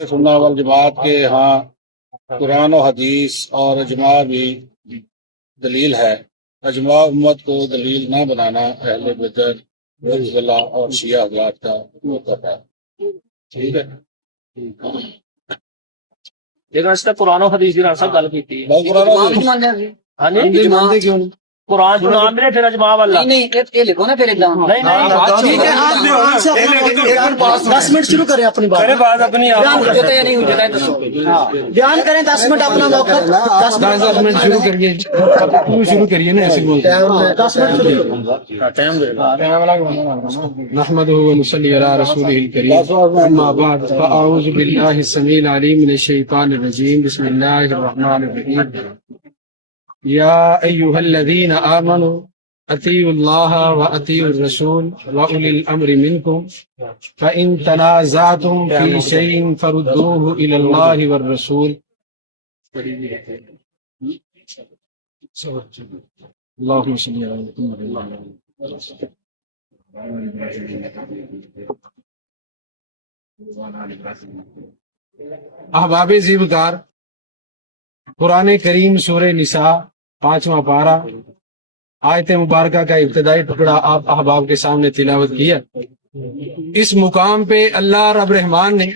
سنہ والجماعت کے ہاں قرآن و حدیث اور اجماع بھی دلیل ہے۔ اجماع امت کو دلیل نہ بنانا اہل بدعت معتزلہ اور شیعہ حضرات کا موقف ہے۔ ٹھیک ہے، لیکن اس کا قرآن و حدیث کی صاحب گل کی تھی۔ بھائی قرآن و حدیث ہاں جی، مانتے کیوں نہیں؟ قرآن جو نام ملے پھر اجماع والا نہیں یہ لکھو نا پھر ایک دم نہیں ٹھیک ہے آپ 10 منٹ شروع کریں اپنی بات اپنی بیان ہوتا یا نہیں ہو جاتا ہے دسو بیان کریں 10 منٹ اپنا موقع 10 منٹ شروع کریے، شروع کریے نا، ایسے بولتے 10 منٹ شروع نحمده ونصلي على رسوله الكريم اما بعد فاعوذ بالله السميع العليم من الشيطان الرجيم بسم الله الرحمن الرحيم يا ايها الذين امنوا اطيعوا الله واطيعوا الرسول واولي الامر منكم فان تنازعتم في شيء فردوه الى الله والرسول اللهم صل على محمد احباب زیبکار، قرآن کریم سورہ نساء 5واں پارہ آیت مبارکہ کا ابتدائی ٹکڑا آپ احباب کے سامنے تلاوت کیا۔ اس مقام پہ اللہ رب رحمان نے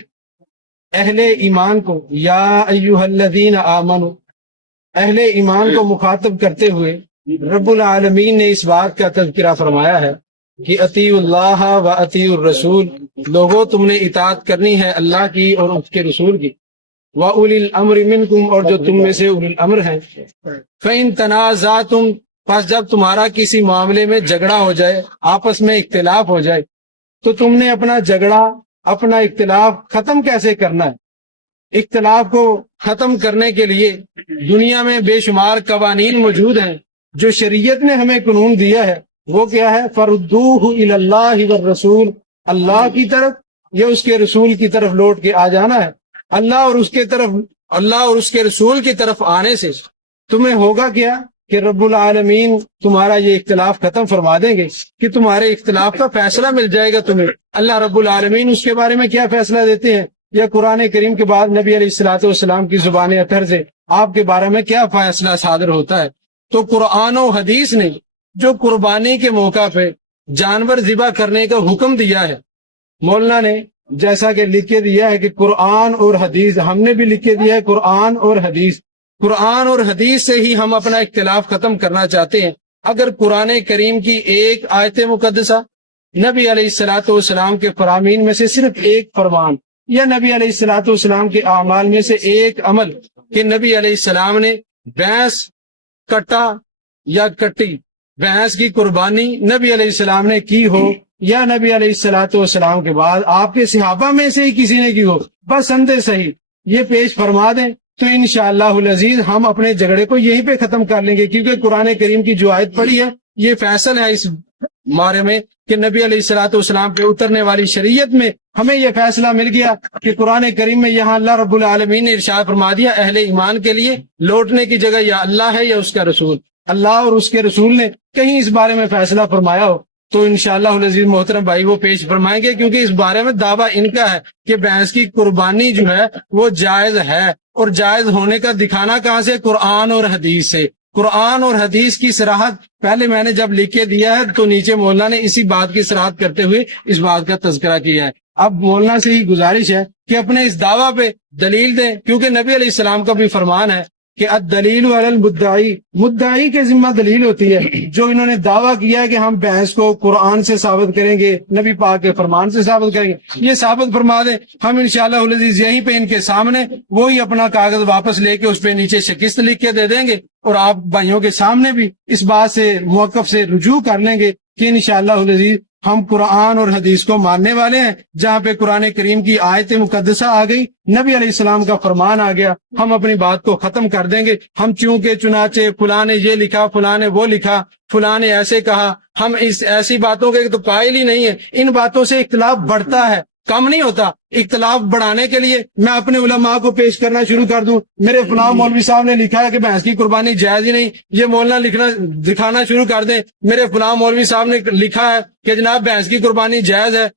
اہل ایمان کو یا ایھا الذین آمنوا، اہل ایمان کو مخاطب کرتے ہوئے رب العالمین نے اس بات کا تذکرہ فرمایا ہے کہ اطیعوا اللہ و اطیعوا الرسول، لوگوں تم نے اطاعت کرنی ہے اللہ کی اور اس کے رسول کی، وَأُولِي الْأَمْرِ مِنْكُمْ، اور جو تم میں سے اولی الامر ہیں، فَإِن تَنَازَعْتُمْ، پس جب تمہارا کسی معاملے میں جھگڑا ہو جائے، آپس میں اختلاف ہو جائے، تو تم نے اپنا جھگڑا، اپنا اختلاف ختم کیسے کرنا ہے؟ اختلاف کو ختم کرنے کے لیے دنیا میں بے شمار قوانین موجود ہیں جو شریعت نے ہمیں قانون دیا ہے۔ وہ کیا ہے؟ فردوہ الی اللہ والرسول، اللہ کی طرف یا اس کے رسول کی طرف لوٹ کے آ جانا ہے۔ اللہ اور اس کے رسول کی طرف آنے سے تمہیں ہوگا کیا کہ رب العالمین تمہارا یہ اختلاف ختم فرما دیں گے، کہ تمہارے اختلاف کا فیصلہ مل جائے گا تمہیں۔ اللہ رب العالمین اس کے بارے میں کیا فیصلہ دیتے ہیں، یا قرآن کریم کے بعد نبی علیہ الصلوۃ والسلام کی زبان اطہر سے آپ کے بارے میں کیا فیصلہ صادر ہوتا ہے۔ تو قرآن و حدیث نے جو قربانی کے موقع پہ جانور ذبح کرنے کا حکم دیا ہے، مولانا نے جیسا کہ لکھ کے دیا ہے کہ قرآن اور حدیث، ہم نے بھی لکھ کے دیا ہے قرآن اور حدیث سے ہی ہم اپنا اختلاف ختم کرنا چاہتے ہیں۔ اگر قرآن کریم کی ایک آیت مقدسہ، نبی علیہ الصلوۃ والسلام کے فرامین میں سے صرف ایک فرمان، یا نبی علیہ الصلوۃ والسلام کے اعمال میں سے ایک عمل کہ نبی علیہ السلام نے بھینس کٹا یا کٹی، بھینس کی قربانی نبی علیہ السلام نے کی ہو، یا نبی علیہ الصلوۃ والسلام کے بعد آپ کے صحابہ میں سے ہی کسی نے کی ہو، بس سند صحیح یہ پیش فرما دیں تو انشاءاللہ العزیز ہم اپنے جھگڑے کو یہیں پہ ختم کر لیں گے، کیونکہ قرآن کریم کی جو آیت پڑھی ہے یہ فیصل ہے اس بارے میں کہ نبی علیہ الصلوۃ والسلام پہ اترنے والی شریعت میں ہمیں یہ فیصلہ مل گیا کہ قرآن کریم میں یہاں اللہ رب العالمین نے ارشاد فرما دیا اہل ایمان کے لیے لوٹنے کی جگہ یا اللہ ہے یا اس کا رسول۔ اللہ اور اس کے رسول نے کہیں اس بارے میں فیصلہ فرمایا ہو تو انشاءاللہ العزیز محترم بھائی وہ پیش فرمائیں گے، کیونکہ اس بارے میں دعویٰ ان کا ہے کہ بھینس کی قربانی جو ہے وہ جائز ہے، اور جائز ہونے کا دکھانا کہاں سے؟ قرآن اور حدیث سے۔ قرآن اور حدیث کی صراحت پہلے میں نے جب لکھ کے دیا ہے تو نیچے مولانا نے اسی بات کی صراحت کرتے ہوئے اس بات کا تذکرہ کیا ہے۔ اب مولانا سے ہی گزارش ہے کہ اپنے اس دعویٰ پہ دلیل دیں، کیونکہ نبی علیہ السلام کا بھی فرمان ہے کہ الدلیل علی المدعی، مدعی کے ذمہ دلیل ہوتی ہے۔ جو انہوں نے دعویٰ کیا ہے کہ ہم بحث کو قرآن سے ثابت کریں گے، نبی پاک کے فرمان سے ثابت کریں گے، یہ ثابت فرما دیں، ہم انشاءاللہ العزیز یہیں پہ ان کے سامنے وہی اپنا کاغذ واپس لے کے اس پہ نیچے شکست لکھ کے دے دیں گے، اور آپ بھائیوں کے سامنے بھی اس بات سے موقف سے رجوع کر لیں گے کہ انشاءاللہ العزیز ہم قرآن اور حدیث کو ماننے والے ہیں۔ جہاں پہ قرآن کریم کی آیت مقدسہ آ گئی، نبی علیہ السلام کا فرمان آ گیا، ہم اپنی بات کو ختم کر دیں گے۔ ہم چونکہ چنانچہ فلاں نے یہ لکھا، فلاں نے وہ لکھا، فلاں نے ایسے کہا، ہم اس ایسی باتوں کے تو قائل ہی نہیں ہے۔ ان باتوں سے اختلاف بڑھتا ہے، کم نہیں ہوتا۔ اختلاف بڑھانے کے لیے میں اپنے علماء کو پیش کرنا شروع کر دوں، میرے فلاں مولوی صاحب نے لکھا ہے کہ بھینس کی قربانی جائز ہی نہیں، یہ مولانا دکھانا شروع کر دیں، میرے فلاں مولوی صاحب نے لکھا ہے کہ جناب بھینس کی قربانی جائز ہے،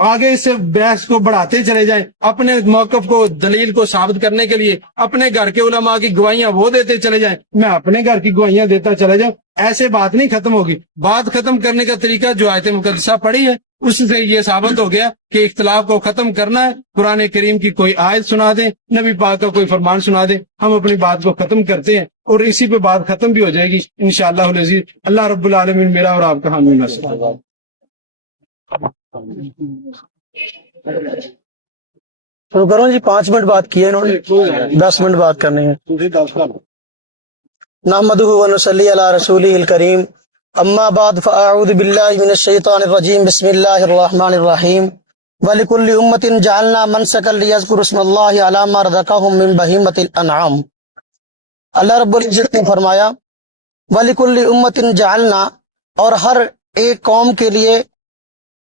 آگے اس سے بحث کو بڑھاتے چلے جائیں، اپنے موقف کو دلیل کو ثابت کرنے کے لیے اپنے گھر کے علماء کی گواہیاں وہ دیتے چلے جائیں، میں اپنے گھر کی گواہیاں دیتا چلا جاؤں، ایسے بات نہیں ختم ہوگی۔ بات ختم کرنے کا طریقہ جو آیت مقدسہ پڑھی ہے اس سے یہ ثابت ہو گیا کہ اختلاف کو ختم کرنا ہے، قرآن کریم کی کوئی آیت سنا دیں، نبی پاک کا کوئی فرمان سنا دیں، ہم اپنی بات کو ختم کرتے ہیں اور اسی پہ بات ختم بھی ہو جائے گی انشاءاللہ العزیز۔ اللہ رب العالمین میرا اور آپ کا حامی ناصر۔ شروع کرو جی، 5 منٹ بات کی ہے انہوں نے، 10 منٹ بات کرنی ہے۔ نحمدہ و نصلی علی رسولہ الکریم، اما بعد فاعوذ باللہ من الشیطان الرجیم، بسم اللہ الرحمن الرحیم۔ وَلِكُلِّ أُمَّةٍ جَعَلْنَا مَنْسَكًا لِيَذْكُرُوا اسْمَ اللَّهِ عَلَىٰ مَا رَزَقَهُم مِّن بَهِيمَةِ الْأَنْعَامِ۔ اللہ رب العزت نے فرمایا وَلِكُلِّ أُمَّةٍ جَعَلْنَا، اور ہر ایک قوم کے لیے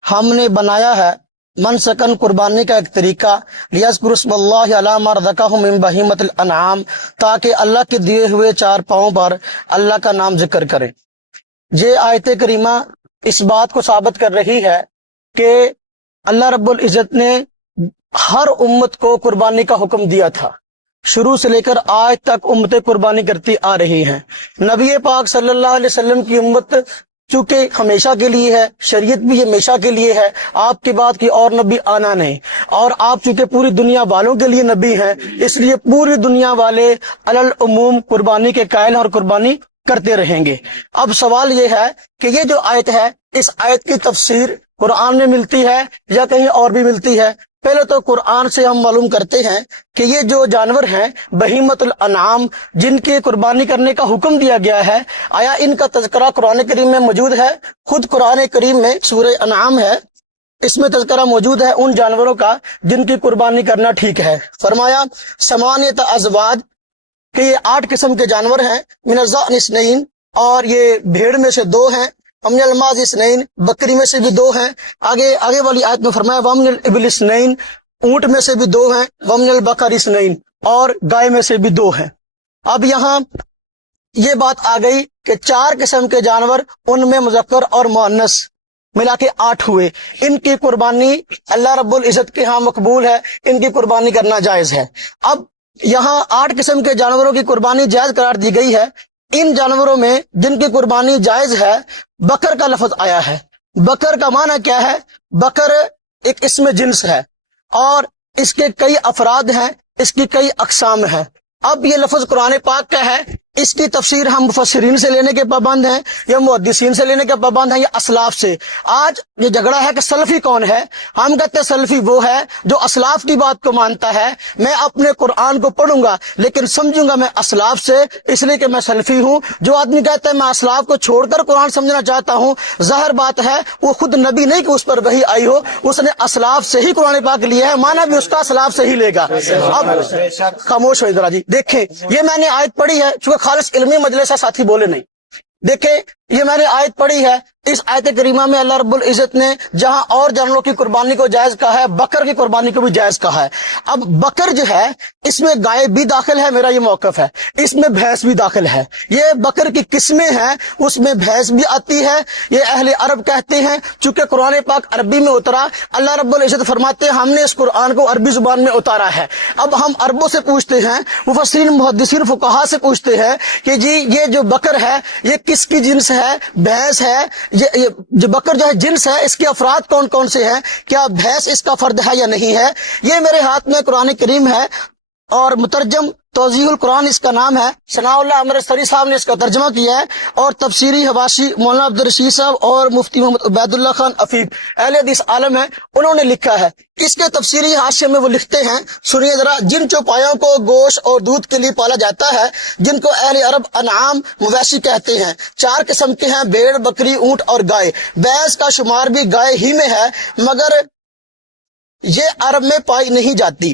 ہم نے بنایا ہے منسکن، قربانی کا ایک طریقہ، لیذکروا اسم اللہ علی ما رزقہم من بہیمۃ الانعام، تاکہ اللہ کے دیے ہوئے 4 پاؤں پر اللہ کا نام ذکر کرے۔ یہ آیت کریمہ اس بات کو ثابت کر رہی ہے کہ اللہ رب العزت نے ہر امت کو قربانی کا حکم دیا تھا، شروع سے لے کر آج تک امتیں قربانی کرتی آ رہی ہیں۔ نبی پاک صلی اللہ علیہ وسلم کی امت چونکہ ہمیشہ کے لیے ہے، شریعت بھی ہمیشہ کے لیے ہے، آپ کے بعد کی اور نبی آنا نہیں، اور آپ چونکہ پوری دنیا والوں کے لیے نبی ہیں، اس لیے پوری دنیا والے علی العموم قربانی کے قائل اور قربانی کرتے رہیں گے۔ اب سوال یہ ہے کہ یہ جو آیت ہے، اس آیت کی تفسیر قرآن میں ملتی ہے یا کہیں اور بھی ملتی ہے؟ پہلے تو قرآن سے ہم معلوم کرتے ہیں کہ یہ جو جانور ہیں بہیمۃ الانعام، جن کی قربانی کرنے کا حکم دیا گیا ہے، آیا ان کا تذکرہ قرآن کریم میں موجود ہے؟ خود قرآن کریم میں سورہ انعام ہے، اس میں تذکرہ موجود ہے ان جانوروں کا جن کی قربانی کرنا ٹھیک ہے۔ فرمایا ثمانیۃ ازواج، کہ یہ 8 قسم کے جانور ہیں، من الضأن اثنین، اور یہ بھیڑ میں سے 2 ہیں، ومن الماعز اثنین، بکری میں سے بھی 2 ہیں۔ آگے والی آیت میں فرمایا ومن الابل اثنین، اونٹ میں سے بھی 2 ہیں، ومن البقر اثنین، اور گائے میں سے بھی 2 ہیں۔ اب یہاں یہ بات آ گئی کہ 4 قسم کے جانور، ان میں مذکر اور مؤنث ملا کے 8 ہوئے، ان کی قربانی اللہ رب العزت کے ہاں مقبول ہے، ان کی قربانی کرنا جائز ہے۔ اب یہاں 8 قسم کے جانوروں کی قربانی جائز قرار دی گئی ہے۔ ان جانوروں میں جن کی قربانی جائز ہے، بکر کا لفظ آیا ہے۔ بکر کا معنی کیا ہے؟ بکر ایک اسم جنس ہے، اور اس کے کئی افراد ہیں، اس کی کئی اقسام ہیں۔ اب یہ لفظ قرآن پاک کا ہے، اس کی تفسیر ہم مفسرین سے لینے کے پابند ہیں یا محدثین سے لینے کے پابند ہیں یا اسلاف سے۔ آج یہ جھگڑا ہے کہ سلفی کون ہے؟ ہم کہتے ہیں سلفی وہ ہے جو اسلاف کی بات کو مانتا ہے۔ میں اپنے قرآن کو پڑھوں گا لیکن سمجھوں گا میں اسلاف سے، اس لیے کہ میں سلفی ہوں۔ جو آدمی کہتا ہے میں اسلاف کو چھوڑ کر قرآن سمجھنا چاہتا ہوں، ظاہر بات ہے وہ خود نبی نہیں کہ اس پر وحی آئی ہو، اس نے اسلاف سے ہی قرآن پاک لیا ہے، مانا بھی اس کا اسلاف سے ہی لے گا۔ اب خاموش ہو ذرا جی، دیکھیں یہ میں نے آیت پڑھی ہے، چونکہ خالص علمی مجلس ہے، ساتھی بولے نہیں۔ دیکھیں یہ میں نے آیت پڑھی ہے، اس آیت کریمہ میں اللہ رب العزت نے جہاں اور جانوروں کی قربانی کو جائز کہا ہے، بکر کی قربانی کو بھی جائز کہا ہے۔ اب بکر جو ہے اس میں گائے بھی داخل ہے، میرا یہ موقف ہے، اس میں بھینس بھی داخل ہے۔ یہ بکر کی قسمیں ہیں، اس میں بھینس بھی آتی ہے۔ یہ اہل عرب کہتے ہیں، چونکہ قرآن پاک عربی میں اترا، اللہ رب العزت فرماتے ہیں ہم نے اس قرآن کو عربی زبان میں اتارا ہے۔ اب ہم عربوں سے پوچھتے ہیں، مفسرین محدثین فقہا سے پوچھتے ہیں کہ جی یہ جو بکر ہے یہ کس کی جنس ہے؟ بھینس ہے؟ یہ جو بکر جو ہے جنس ہے، اس کے افراد کون کون سے ہیں؟ کیا بھینس اس کا فرد ہے یا نہیں ہے؟ یہ میرے ہاتھ میں قرآن کریم ہے، اور مترجم توضیح القرآن اس کا نام ہے، ثناء اللہ امرتسری صاحب نے اس کا ترجمہ کیا ہے، اور تفسیری حواشی مولانا عبدالرشید صاحب اور مفتی محمد عبید اللہ خان عفیف اہل حدیث عالم ہے، انہوں نے لکھا ہے۔ اس کے تفسیری حاشیے میں وہ لکھتے ہیں، سنیے ذرا، جن چوپایوں کو گوشت اور دودھ کے لیے پالا جاتا ہے، جن کو اہل عرب انعام مویشی کہتے ہیں، 4 قسم کے ہیں، بھیڑ، بکری، اونٹ اور گائے۔ بھینس کا شمار بھی گائے ہی میں ہے، مگر یہ عرب میں پائی نہیں جاتی۔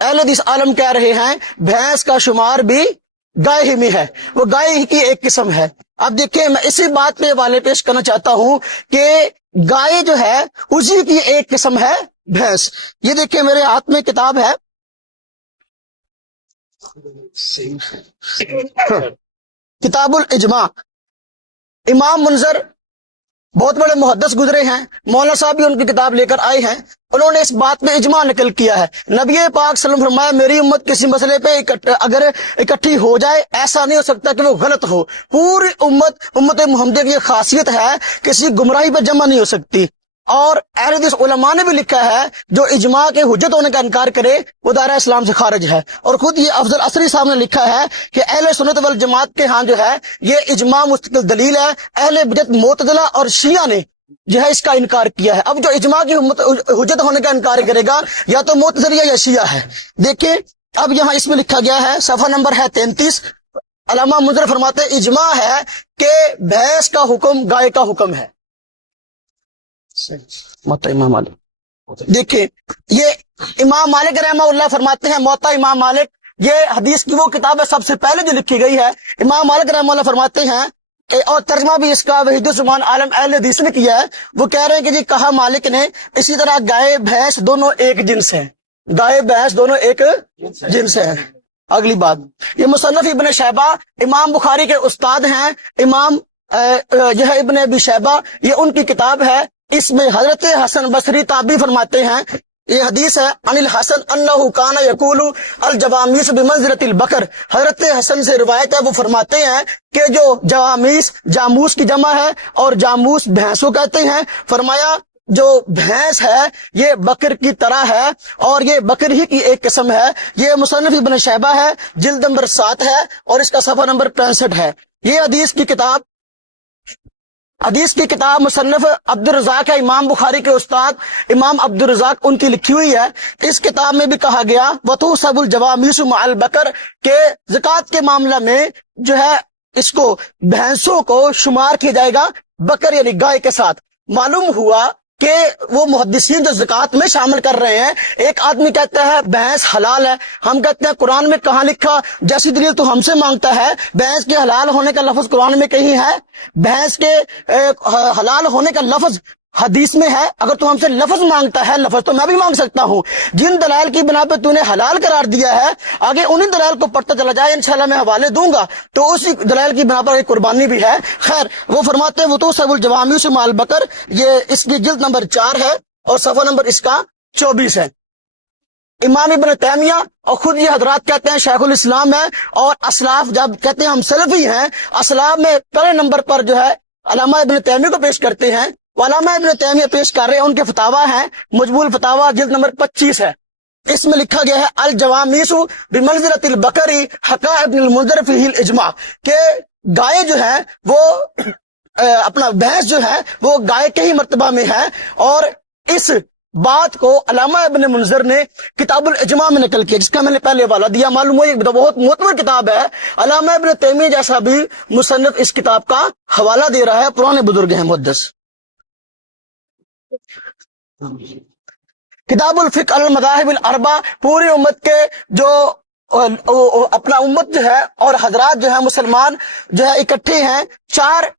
اہل حدیث عالم کہہ رہے ہیں بھینس کا شمار بھی گائے ہی میں ہے، وہ گائے ہی کی ایک قسم ہے۔ اب دیکھیں میں اسی بات پہ حوالے پیش کرنا چاہتا ہوں کہ گائے جو ہے اسی کی ایک قسم ہے بھینس۔ یہ دیکھیں میرے ہاتھ میں کتاب ہے، کتاب الاجماع، امام منذر بہت بڑے محدث گزرے ہیں، مولانا صاحب بھی ان کی کتاب لے کر آئے ہیں، انہوں نے اس بات میں اجماع نقل کیا ہے۔ نبی پاک صلی اللہ علیہ وسلم فرمایا میری امت کسی مسئلے پہ اگر اکٹھی ہو جائے ایسا نہیں ہو سکتا کہ وہ غلط ہو۔ پوری امت محمدیہ کی یہ خاصیت ہے، کسی گمراہی پہ جمع نہیں ہو سکتی۔ اور اہل حدیث علماء نے بھی لکھا ہے جو اجماع کے حجت ہونے کا انکار کرے وہ دائرہ اسلام سے خارج ہے۔ اور خود یہ افضل عصری صاحب نے لکھا ہے کہ اہل سنت والجماعت کے ہاں جو ہے یہ اجماع مستقل دلیل ہے، اہل بدعت معتزلہ اور شیعہ نے جو ہے اس کا انکار کیا ہے۔ اب جو اجماع کی حجت ہونے کا انکار کرے گا یا تو معتزلی یا شیعہ ہے۔ دیکھیں اب یہاں اس میں لکھا گیا ہے، صفحہ نمبر ہے 33، علامہ منذر فرماتے ہیں اجماع ہے کہ بھینس کا حکم گائے کا حکم ہے۔ موطا امام مالک، دیکھیں یہ امام مالک رحمہ اللہ فرماتے ہیں، موطا امام مالک یہ حدیث کی وہ کتاب ہے سب سے پہلے جو لکھی گئی ہے۔ امام مالک رحمہ اللہ فرماتے ہیں اور ترجمہ بھی اس کا وحید السبحان عالم اہل حدیث نے کیا ہے، وہ کہہ رہے ہیں کہ جی کہا مالک نے اسی طرح گائے بھینس دونوں ایک جنس ہیں، گائے بھینس دونوں ایک جنس ہیں۔ اگلی بات، یہ مصنف ابن شیبہ امام بخاری کے استاد ہیں، امام جو ہے ابن ابی شیبہ یہ ان کی کتاب ہے، اس میں حضرت حسن بصری تابعی فرماتے ہیں، یہ حدیث ہے عن الحسن انہ کان یقول الجوامیس بمنزلۃ البقر، حضرت حسن سے روایت ہے وہ فرماتے ہیں کہ جو جوامیس جاموس کی جمع ہے اور جاموس بھینسوں کہتے ہیں، فرمایا جو بھینس ہے یہ بکر کی طرح ہے اور یہ بکر ہی کی ایک قسم ہے۔ یہ مصنف ابن شیبہ ہے، جلد نمبر 7 ہے اور اس کا صفحہ نمبر 65 ہے۔ یہ حدیث کی کتاب مصنف عبد الرزاق ہے، امام بخاری کے استاد امام عبد الرزاق ان کی لکھی ہوئی ہے۔ اس کتاب میں بھی کہا گیا وَتُحْسَبُ الْجَوَامِيسُ مَعَ الْبَقَرِ کہ زکوٰۃ کے معاملہ میں جو ہے اس کو بھینسوں کو شمار کیا جائے گا بکر یعنی گائے کے ساتھ۔ معلوم ہوا کہ وہ محدثین جو زکوٰۃ میں شامل کر رہے ہیں، ایک آدمی کہتا ہے بھینس حلال ہے، ہم کہتے ہیں قرآن میں کہاں لکھا، جیسی دلیل تو ہم سے مانگتا ہے، بھینس کے حلال ہونے کا لفظ قرآن میں کہیں ہے، بھینس کے حلال ہونے کا لفظ حدیث میں ہے، اگر تو ہم سے لفظ مانگتا ہے لفظ تو میں بھی مانگ سکتا ہوں۔ جن دلائل کی بنا پہ تو نے حلال قرار دیا ہے آگے انہی دلائل کو پڑھتا چلا جائے، انشاءاللہ میں حوالے دوں گا، تو اسی دلائل کی بنا پر ایک قربانی بھی ہے۔ خیر وہ فرماتے ہیں وَتُحْسَبُ الْجَوَامِيسُ مَعَ الْبَقَرِ، یہ اس کی جلد نمبر 4 ہے اور صفحہ نمبر اس کا 24 ہے۔ امام ابن تیمیہ اور خود یہ حضرات کہتے ہیں شیخ الاسلام ہے، اور اسلاف جب کہتے ہیں ہم سلفی ہیں، اسلاف میں پہلے نمبر پر جو ہے علامہ ابن تیمیہ کو پیش کرتے ہیں، علامہ ابن تیمیہ پیش کر رہے ہیں ان کے فتاوی ہیں، مجموع الفتاوی جلد نمبر 25 ہے۔ اس میں لکھا گیا ہے الجوامیس بمنزلۃ البقر حکا ابن المنذر فیہ الاجماع، کہ گائے جو ہے وہ اپنا بھینس جو ہے وہ گائے کے ہی مرتبہ میں ہے، اور اس بات کو علامہ ابن منذر نے کتاب الاجماع میں نقل کیا، جس کا میں نے پہلے حوالہ دیا۔ معلوم ہو یہ بہت معتبر کتاب ہے، علامہ ابن تیمیہ جیسا بھی مصنف اس کتاب کا حوالہ دے رہا ہے، پرانے بزرگ ہیں محدث۔ کتاب الفقہ المذاہب الاربع، پوری امت کے جو اپنا امت جو ہے اور حضرات جو ہے مسلمان جو ہے اکٹھے ہیں 4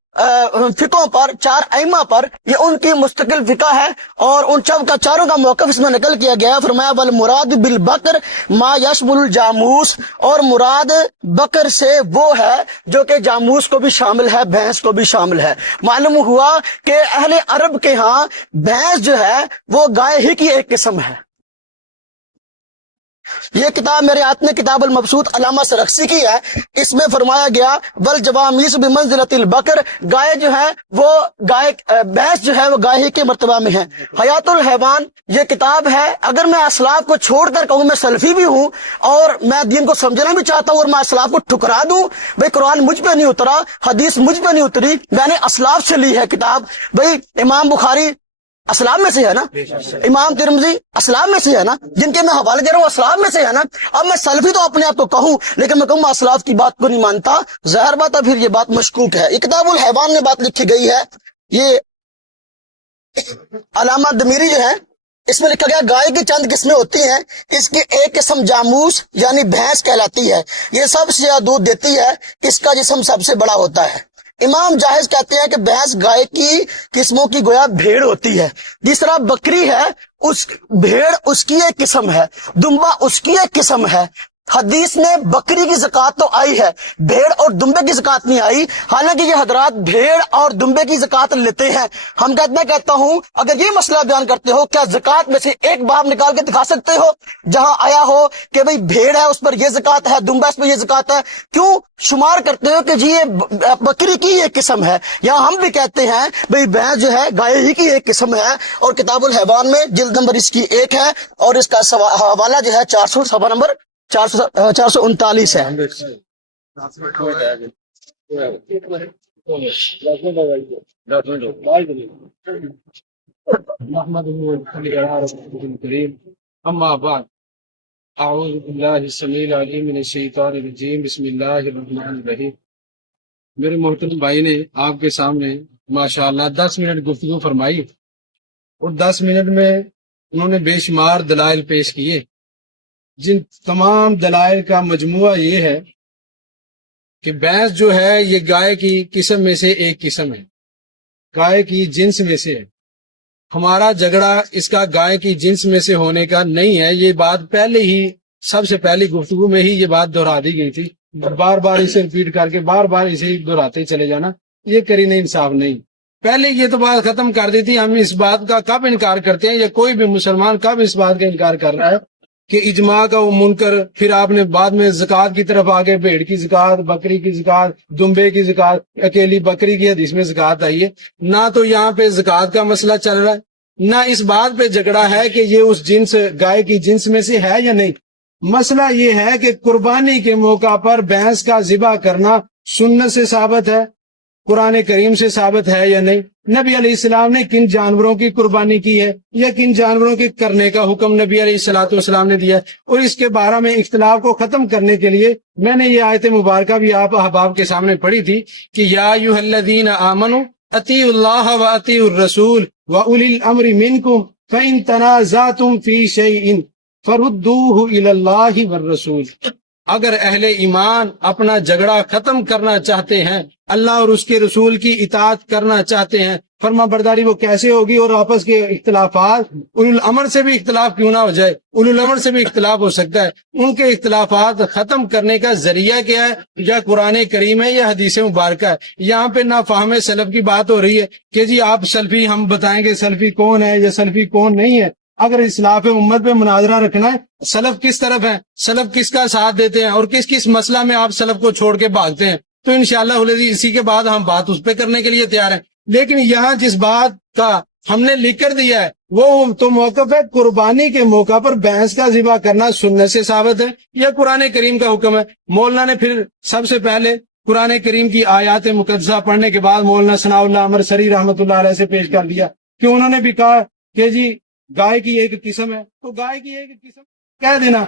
فقوں پر، 4 ائمہ پر، یہ ان کی مستقل فقہ ہے اور ان چاروں کا موقف اس میں نقل کیا گیا ہے۔ فرمایا والمراد بالبکر ما یشمل الجاموس، اور مراد بکر سے وہ ہے جو کہ جاموس کو بھی شامل ہے، بھینس کو بھی شامل ہے۔ معلوم ہوا کہ اہل عرب کے ہاں بھینس جو ہے وہ گائے ہی کی ایک قسم ہے۔ یہ کتاب میرے ہاتھ میں کتاب المبسوط علامہ سرخسی کی ہے، اس میں فرمایا گیا والجوامیس بمنزلۃ البقر، گائے جو ہے وہ بھینس جو ہے وہ گائے ہی کے مرتبہ میں ہے۔ حیات الحیوان یہ کتاب ہے، اگر میں اسلاف کو چھوڑ کر کہوں میں سلفی بھی ہوں اور میں دین کو سمجھنا بھی چاہتا ہوں اور میں اسلاف کو ٹھکرا دوں، بھئی قرآن مجھ پہ نہیں اترا، حدیث مجھ پہ نہیں اتری، میں نے اسلاف سے لی ہے کتاب، بھئی امام بخاری اسلام میں سے ہے نا، امام ترمذی اسلام میں سے ہے نا، جن کے میں حوالے دے رہا ہوں اسلام میں سے ہے نا۔ اب میں سلفی تو اپنے آپ کو کہوں لیکن میں کہوں میں اسلاف کی بات کو نہیں مانتا، ظاہر بات ہے پھر یہ بات مشکوک ہے۔ یہ کتاب الحیوان میں بات لکھی گئی ہے، یہ علامہ دمیری جو ہے اس میں لکھا گیا گائے کی چند قسمیں ہوتی ہیں، اس کی ایک قسم جاموس یعنی بھینس کہلاتی ہے، یہ سب سے زیادہ دودھ دیتی ہے، اس کا جسم سب سے بڑا ہوتا ہے۔ امام جاہز کہتے ہیں کہ بھینس گائے کی قسموں کی گویا بھیڑ ہوتی ہے، جس طرح بکری ہے بھیڑ اس کی ایک قسم ہے، دمبا اس کی ایک قسم ہے، حدیث میں بکری کی زکوٰۃ تو آئی ہے، بھیڑ اور دمبے کی زکوٰۃ نہیں آئی، حالانکہ یہ حضرات بھیڑ اور دمبے کی زکوٰۃ لیتے ہیں۔ میں کہتا ہوں اگر یہ مسئلہ بیان کرتے ہو، کیا زکوٰۃ میں سے ایک باب نکال کے دکھا سکتے ہو جہاں آیا ہو کہ بھئی بھیڑ ہے اس پر یہ زکوٰۃ ہے، دمبا اس پر یہ زکوٰۃ ہے؟ کیوں شمار کرتے ہو کہ جی یہ بکری کی ایک قسم ہے؟ یہاں ہم بھی کہتے ہیں بھئی بھینس جو ہے گائے ہی کی ایک قسم ہے، اور کتاب الحیوان میں جلد نمبر اس کی 1 ہے، اور اس کا حوالہ جو ہے 400 صفحہ نمبر 439 ہے۔ اما بعد اعوذ باللہ السمیع العلیم من الشیطان الرجیم بسم اللہ الرحمن الرحیم۔ میرے محترم بھائی نے آپ کے سامنے ماشاءاللہ 10 منٹ گفتگو فرمائی، اور 10 منٹ میں انہوں نے بے شمار دلائل پیش کیے، جن تمام دلائل کا مجموعہ یہ ہے کہ بھینس جو ہے یہ گائے کی قسم میں سے ایک قسم ہے، گائے کی جنس میں سے ہے۔ ہمارا جھگڑا اس کا گائے کی جنس میں سے ہونے کا نہیں ہے، یہ بات پہلے ہی سب سے پہلی گفتگو میں ہی یہ بات دہرا دی گئی تھی، بار بار اسے ریپیٹ کر کے بار بار اسے دہراتے چلے جانا یہ کرینہ انصاف نہیں۔ پہلے یہ تو بات ختم کر دی تھی، ہم اس بات کا کب انکار کرتے ہیں، یا کوئی بھی مسلمان کب اس بات کا انکار کر رہا ہے کہ اجماع کا وہ منکر، پھر آپ نے بعد میں زکوٰۃ کی طرف آگے بھیڑ کی زکوٰۃ، بکری کی زکوٰۃ، دمبے کی زکوٰۃ، اکیلی بکری کی حدیث میں زکوٰۃ آئی ہے۔ نہ تو یہاں پہ زکوٰۃ کا مسئلہ چل رہا ہے، نہ اس بات پہ جھگڑا ہے کہ یہ اس جنس گائے کی جنس میں سے ہے یا نہیں۔ مسئلہ یہ ہے کہ قربانی کے موقع پر بھینس کا ذبح کرنا سنت سے ثابت ہے، قرآن کریم سے ثابت ہے یا نہیں، نبی علیہ السلام نے کن جانوروں کی قربانی کی ہے یا کن جانوروں کے کرنے کا حکم نبی علیہ السلام نے دیا ہے، اور اس کے بارے میں اختلاف کو ختم کرنے کے لیے میں نے یہ آیت مبارکہ بھی آپ احباب کے سامنے پڑھی تھی کہ یا ایھا الذین آمنوا اطیعوا اللہ واطیعوا الرسول واولی الامر منکم فان تنازعتم فی شیء فردوہ الی اللہ والرسول۔ اگر اہل ایمان اپنا جھگڑا ختم کرنا چاہتے ہیں، اللہ اور اس کے رسول کی اطاعت کرنا چاہتے ہیں، فرما برداری وہ کیسے ہوگی؟ اور آپس کے اختلافات، اولو الامر سے بھی اختلاف کیوں نہ ہو جائے، اولو الامر سے بھی اختلاف ہو سکتا ہے، ان کے اختلافات ختم کرنے کا ذریعہ کیا ہے؟ یا قرآن کریم ہے یا حدیث مبارکہ ہے۔ یہاں پہ نافہم سلف کی بات ہو رہی ہے کہ جی آپ سلفی، ہم بتائیں گے سلفی کون ہے یا سلفی کون نہیں ہے۔ اگر اصلاح امت پہ مناظرہ رکھنا ہے، سلف کس طرف ہیں، سلف کس کا ساتھ دیتے ہیں، اور کس کس مسئلہ میں آپ سلف کو چھوڑ کے بھاگتے ہیں، تو انشاءاللہ اسی کے بعد ہم بات اس پہ کرنے کے لیے تیار ہیں۔ لیکن یہاں جس بات کا ہم نے لکھ کر دیا ہے وہ تو موقف ہے قربانی کے موقع پر بھینس کا ذبح کرنا سنت سے ثابت ہے یا قرآن کریم کا حکم ہے۔ مولانا نے پھر سب سے پہلے قرآن کریم کی آیات مقدسہ پڑھنے کے بعد مولانا ثناء اللہ امرسری رحمۃ اللہ علیہ سے پیش کر دیا کہ انہوں نے بھی کہا کہ جی گائے کی ایک قسم ہے، تو گائے کی ایک قسم کہہ دینا۔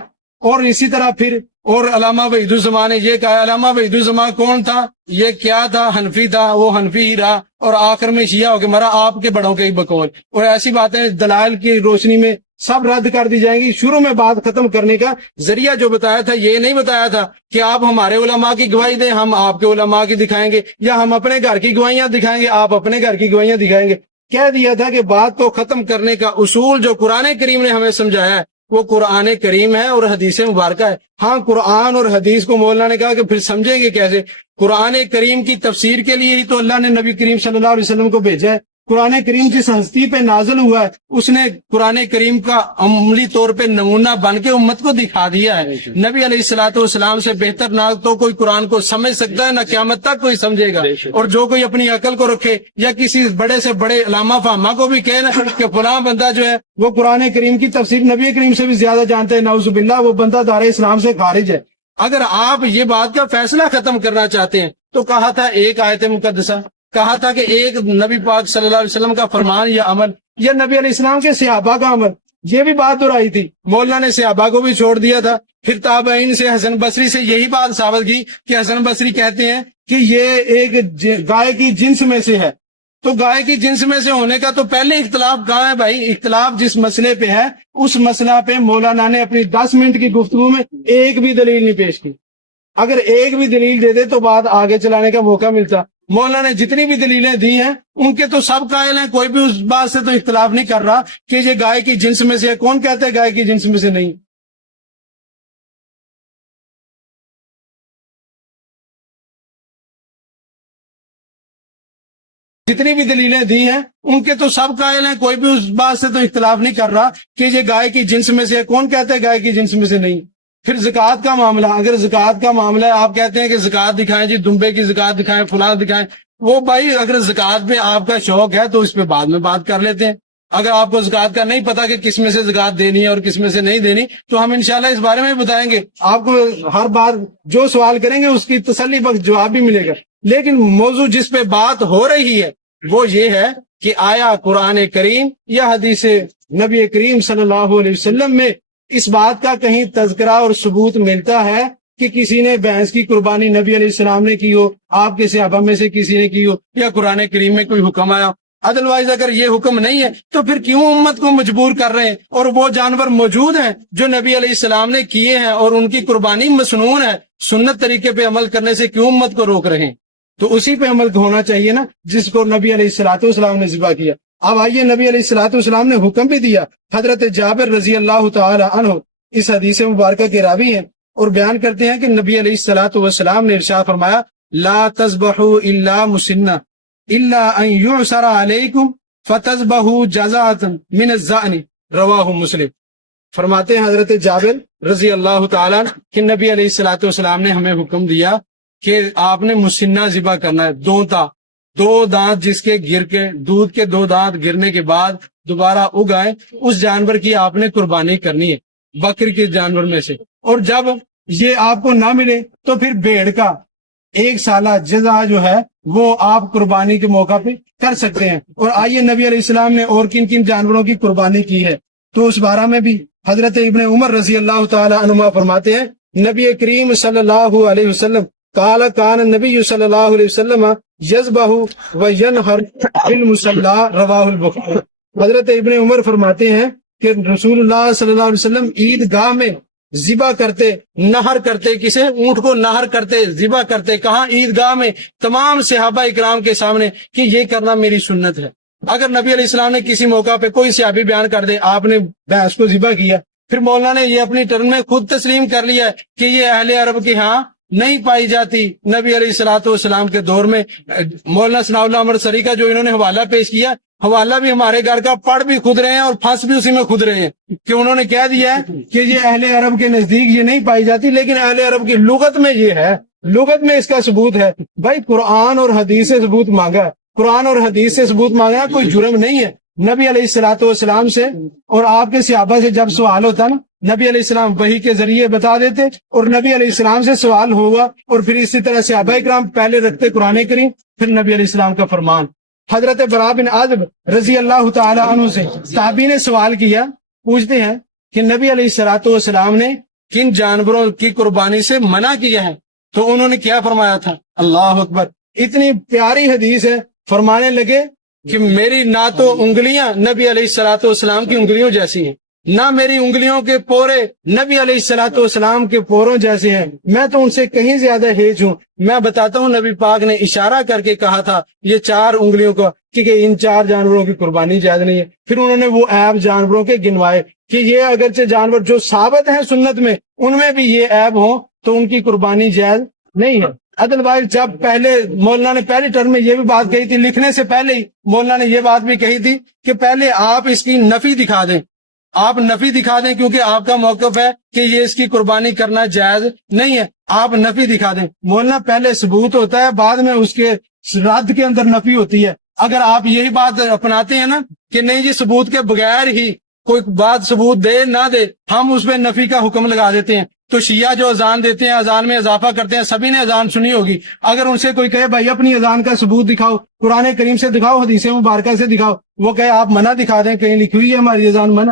اور اسی طرح پھر اور علامہ وحید الزمان نے یہ کہا، علامہ وحید الزمان کون تھا؟ یہ کیا تھا؟ حنفی تھا، وہ حنفی ہی رہا اور آخر میں شیعہ ہو کے مرا، آپ کے بڑوں کے ہی بقول۔ اور ایسی باتیں دلائل کی روشنی میں سب رد کر دی جائیں گی۔ شروع میں بات ختم کرنے کا ذریعہ جو بتایا تھا، یہ نہیں بتایا تھا کہ آپ ہمارے علماء کی گواہی دیں، ہم آپ کے علماء کی دکھائیں گے، یا ہم اپنے گھر کی گواہیاں دکھائیں گے، آپ اپنے گھر کی گواہیاں دکھائیں گے۔ کہہ دیا تھا کہ بات کو ختم کرنے کا اصول جو قرآن کریم نے ہمیں سمجھایا ہے وہ قرآن کریم ہے اور حدیث مبارکہ ہے۔ ہاں قرآن اور حدیث کو مولانا نے کہا کہ پھر سمجھیں گے کیسے؟ قرآن کریم کی تفسیر کے لیے ہی تو اللہ نے نبی کریم صلی اللہ علیہ وسلم کو بھیجا ہے۔ قرآن کریم جس ہستی پہ نازل ہوا ہے اس نے قرآن کریم کا عملی طور پہ نمونہ بن کے امت کو دکھا دیا ہے۔ نبی علیہ الصلوۃ والسلام سے بہتر نہ تو کوئی قرآن کو سمجھ سکتا ہے، نہ قیامت تک کوئی سمجھے گا۔ اور جو کوئی اپنی عقل کو رکھے یا کسی بڑے سے بڑے علامہ فہمہ کو بھی کہے نا کہ فلاں بندہ جو ہے وہ قرآن کریم کی تفسیر نبی کریم سے بھی زیادہ جانتے ہیں، نعوذ باللہ، وہ بندہ دار اسلام سے خارج ہے۔ اگر آپ یہ بات کا فیصلہ ختم کرنا چاہتے ہیں تو کہا تھا ایک آیت مقدسہ، کہا تھا کہ ایک نبی پاک صلی اللہ علیہ وسلم کا فرمان یا عمل، یا نبی علیہ السلام کے صحابہ کا عمل، یہ بھی بات دہرائی تھی۔ مولانا نے صحابہ کو بھی چھوڑ دیا تھا۔ پھر تابعین سے حسن بصری سے یہی بات ثابت کی کہ حسن بصری کہتے ہیں کہ یہ ایک گائے کی جنس میں سے ہے۔ تو گائے کی جنس میں سے ہونے کا تو پہلے اختلاف کہاں ہے بھائی؟ اختلاف جس مسئلے پہ ہے اس مسئلہ پہ مولانا نے اپنی 10 منٹ کی گفتگو میں ایک بھی دلیل نہیں پیش کی۔ اگر ایک بھی دلیل دے دے تو بات آگے چلانے کا موقع ملتا۔ مولانا نے جتنی بھی دلیلیں دی ہیں ان کے تو سب قائل ہیں، کوئی بھی اس بات سے تو اختلاف نہیں کر رہا کہ یہ گائے کی جنس میں سے ہے۔ کون کہتا ہے گائے کی جنس میں سے نہیں؟ جتنی بھی دلیلیں دی ہیں ان کے تو سب قائل ہیں، کوئی بھی اس بات سے تو اختلاف نہیں کر رہا کہ یہ گائے کی جنس میں سے ہے۔ کون کہتا ہے گائے کی جنس میں سے نہیں؟ پھر زکوٰۃ کا معاملہ، اگر زکوٰۃ کا معاملہ ہے، آپ کہتے ہیں کہ زکوٰۃ دکھائیں جی، دمبے کی زکوٰۃ دکھائیں، فلاں دکھائیں، وہ بھائی اگر زکوٰۃ پہ آپ کا شوق ہے تو اس پہ بعد میں بات کر لیتے ہیں۔ اگر آپ کو زکوٰۃ کا نہیں پتا کہ کس میں سے زکوٰۃ دینی ہے اور کس میں سے نہیں دینی، تو ہم انشاءاللہ اس بارے میں بتائیں گے آپ کو۔ ہر بار جو سوال کریں گے اس کی تسلی بخش جواب بھی ملے گا۔ لیکن موضوع جس پہ بات ہو رہی ہے وہ یہ ہے کہ آیا قرآن کریم یا حدیث نبی کریم صلی اللہ علیہ وسلم میں اس بات کا کہیں تذکرہ اور ثبوت ملتا ہے کہ کسی نے بھینس کی قربانی نبی علیہ السلام نے کی ہو، آپ کے صحابہ میں سے کسی نے کی ہو، یا قرآن کریم میں کوئی حکم آیا؟ ادروائز اگر یہ حکم نہیں ہے تو پھر کیوں امت کو مجبور کر رہے ہیں؟ اور وہ جانور موجود ہیں جو نبی علیہ السلام نے کیے ہیں اور ان کی قربانی مسنون ہے، سنت طریقے پہ عمل کرنے سے کیوں امت کو روک رہے ہیں؟ تو اسی پہ عمل ہونا چاہیے نا جس کو نبی علیہ الصلوۃ والسلام نے ذبح کیا۔ اب آئیے، نبی علیہ الصلوۃ والسلام نے حکم بھی دیا۔ حضرت جابر رضی اللہ تعالی عنہ اس حدیث مبارکہ کے راوی ہیں اور بیان کرتے ہیں کہ نبی علیہ الصلوۃ والسلام نے ارشاد فرمایا، لا تذبحوا الا مسنہ الا ان یعصر علیکم فتذبحوا جزاۃ من الظأن، رواہ مسلم۔ فرماتے ہیں حضرت جابر رضی اللہ تعالیٰ عنہ کہ نبی علیہ الصلوۃ والسلام نے ہمیں حکم دیا کہ آپ نے مسنہ ذبح کرنا ہے، دو دانت جس کے گر کے دودھ کے 2 دانت گرنے کے بعد دوبارہ اگ آئے، اس جانور کی آپ نے قربانی کرنی ہے، بکری کے جانور میں سے۔ اور جب یہ آپ کو نہ ملے تو پھر بھیڑ کا 1 سالہ جزا جو ہے وہ آپ قربانی کے موقع پہ کر سکتے ہیں۔ اور آئیے، نبی علیہ السلام نے اور کن کن جانوروں کی قربانی کی ہے تو اس بارے میں بھی حضرت ابن عمر رضی اللہ تعالی عنہما فرماتے ہیں، نبی کریم صلی اللہ علیہ وسلم قال کان نبی صلی اللہ علیہ وسلم یذبح وینحر بالمصلی، رواہ البخاری۔ حضرت ابن عمر فرماتے ہیں کہ رسول اللہ صلی اللہ علیہ وسلم عید گاہ میں ذبح کرتے، نہر کرتے، کسے؟ اونٹ کو نہر کرتے، ذبح کرتے۔ کہاں؟ عید گاہ میں، تمام صحابہ اکرام کے سامنے کہ یہ کرنا میری سنت ہے۔ اگر نبی علیہ السلام نے کسی موقع پہ کوئی صحابی بیان کر دے آپ نے بھینس کو ذبح کیا، پھر مولانا نے یہ اپنی ٹرن میں خود تسلیم کر لیا ہے کہ یہ اہل عرب کے ہاں نہیں پائی جاتی۔ نبی علیہ الصلوۃ والسلام کے دور میں مولانا ثناء اللہ عمر سری کا جو انہوں نے حوالہ پیش کیا، حوالہ بھی ہمارے گھر کا، پڑھ بھی خود رہے ہیں اور پھنس بھی اسی میں خود رہے ہیں کہ انہوں نے کہہ دیا ہے کہ یہ اہل عرب کے نزدیک یہ نہیں پائی جاتی، لیکن اہل عرب کی لغت میں یہ ہے، لغت میں اس کا ثبوت ہے۔ بھائی قرآن اور حدیث سے ثبوت مانگا، قرآن اور حدیث سے ثبوت مانگنا کوئی جرم نہیں ہے۔ نبی علیہ الصلوۃ والسلام سے اور آپ کے صحابہ سے جب سوال ہوتا نا، نبی علیہ السلام وحی کے ذریعے بتا دیتے، اور نبی علیہ السلام سے سوال ہوگا اور پھر اسی طرح صحابہ کرام پہلے رکھتے قرآن کریم، پھر نبی علیہ السلام کا فرمان۔ حضرت براء بن عازب رضی اللہ تعالی عنہ سے صحابی نے سوال کیا، پوچھتے ہیں کہ نبی علیہ الصلوۃ والسلام نے کن جانوروں کی قربانی سے منع کیا ہے، تو انہوں نے کیا فرمایا تھا؟ اللہ اکبر، اتنی پیاری حدیث ہے۔ فرمانے لگے کہ میری نہ تو انگلیاں نبی علیہ الصلوۃ والسلام کی انگلیوں جیسی ہیں، نہ میری انگلیوں کے پورے نبی علیہ الصلوۃ والسلام کے پوروں جیسے ہیں، میں تو ان سے کہیں زیادہ ہیج ہوں۔ میں بتاتا ہوں، نبی پاک نے اشارہ کر کے کہا تھا یہ 4 انگلیوں کا کہ ان 4 جانوروں کی قربانی جائز نہیں ہے۔ پھر انہوں نے وہ عیب جانوروں کے گنوائے کہ یہ اگرچہ جانور جو ثابت ہیں سنت میں، ان میں بھی یہ عیب ہوں تو ان کی قربانی جائز نہیں ہے۔ ادروائز جب پہلے مولانا نے پہلی ٹرم میں یہ بھی بات کہی تھی، لکھنے سے پہلے ہی مولانا نے یہ بات بھی کہی تھی کہ پہلے آپ اس کی نفی دکھا دیں، آپ نفی دکھا دیں، کیونکہ آپ کا موقف ہے کہ یہ اس کی قربانی کرنا جائز نہیں ہے، آپ نفی دکھا دیں۔ مولانا پہلے ثبوت ہوتا ہے، بعد میں اس کے رد کے اندر نفی ہوتی ہے۔ اگر آپ یہی بات اپناتے ہیں نا کہ نہیں جی ثبوت کے بغیر ہی کوئی بات ثبوت دے نہ دے ہم اس پہ نفی کا حکم لگا دیتے ہیں، تو شیعہ جو اذان دیتے ہیں، اذان میں اضافہ کرتے ہیں، سبھی نے اذان سنی ہوگی، اگر ان سے کوئی کہے بھائی اپنی اذان کا ثبوت دکھاؤ، قرآن کریم سے دکھاؤ، حدیث مبارکہ سے دکھاؤ، وہ کہے آپ منع دکھا دیں، کہیں لکھی ہوئی ہے ہماری اذان منع؟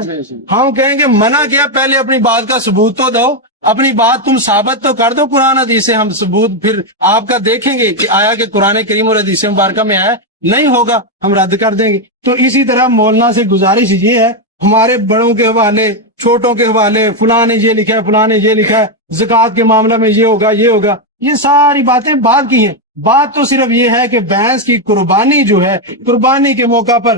ہم کہیں گے منع کیا، پہلے اپنی بات کا ثبوت تو دو، اپنی بات تم ثابت تو کر دو قرآن حدیث سے، ہم ثبوت پھر آپ کا دیکھیں گے کہ آیا کہ قرآن کریم اور حدیث مبارکہ میں آیا، نہیں ہوگا ہم رد کر دیں گے۔ تو اسی طرح مولانا سے گزارش یہ ہے، ہمارے بڑوں کے حوالے، چھوٹوں کے حوالے، فلاں نے یہ لکھا ہے، فلاں نے یہ لکھا ہے، زکوٰۃ کے معاملہ میں یہ ہوگا، یہ ہوگا، یہ ساری باتیں بعد کی ہیں۔ بات تو صرف یہ ہے کہ بھینس کی قربانی جو ہے، قربانی کے موقع پر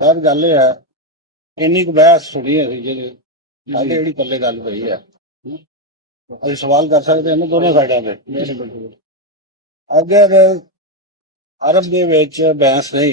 ਸਰ ਗੱਲ ਇਹ ਹੈ ਇੰਨੀ ਕੁ ਬਹਿਸ ਸੁਣੀ ਅਸੀਂ ਜਿਹੜੇ ਸਾਡੇ ਜਿਹੜੀ ਪੱਲੇ ਗੱਲ ਹੋਈ ਹੈ ਅਸੀਂ ਸਵਾਲ ਕਰ ਸਕਦੇ ਹਾਂ ਨਾ ਦੋਨੋਂ ਸਾਈਡਾਂ ਤੇ। ਅਗਰ ਅਰਬ ਦੇ ਵਿੱਚ ਬਹਿਸ ਨਹੀਂ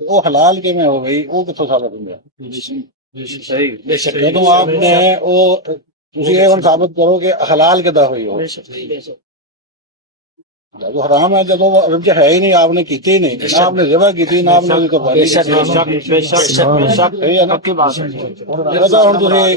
ਉਹ ਹਲਾਲ ਕਿਵੇਂ ਹੋ ਗਈ, ਉਹ ਕਿੱਥੋਂ ਸਾਬਤ ਹੁੰਦਾ? ਜਦੋਂ ਆਪਨੇ ਉਹ ਤੁਸੀਂ ਇਹ ਹੁਣ ਸਾਬਤ ਕਰੋ ਕਿ ਹਲਾਲ ਕਿੱਦਾਂ ਹੋਈ ਉਹ, ਜਦੋਂ ਹਰਾਮ ਹੈ, ਜਦੋਂ ਅਰਬ ਚ ਹੈ ਹੀ ਨਹੀਂ, ਆਪਨੇ ਕੀਤੀ ਹੀ ਨਹੀਂ, ਨਾ ਆਪਨੇ ਜ਼ਿਬਾ ਕੀਤੀ, ਨਾ ਆਪਨੇ ਉਹਦੀ ਕੁਰਬਾਨੀ ਕੀਤੀ। ਉਹਦਾ ਹੁਣ ਤੁਸੀਂ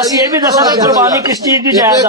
ਅਸੀਂ ਇਹ ਵੀ ਦੱਸਣਾ ਕੁਰਬਾਨੀ ਕਿਸ ਚੀਜ਼ ਦੀ ਜਾਇਜ਼ ਆ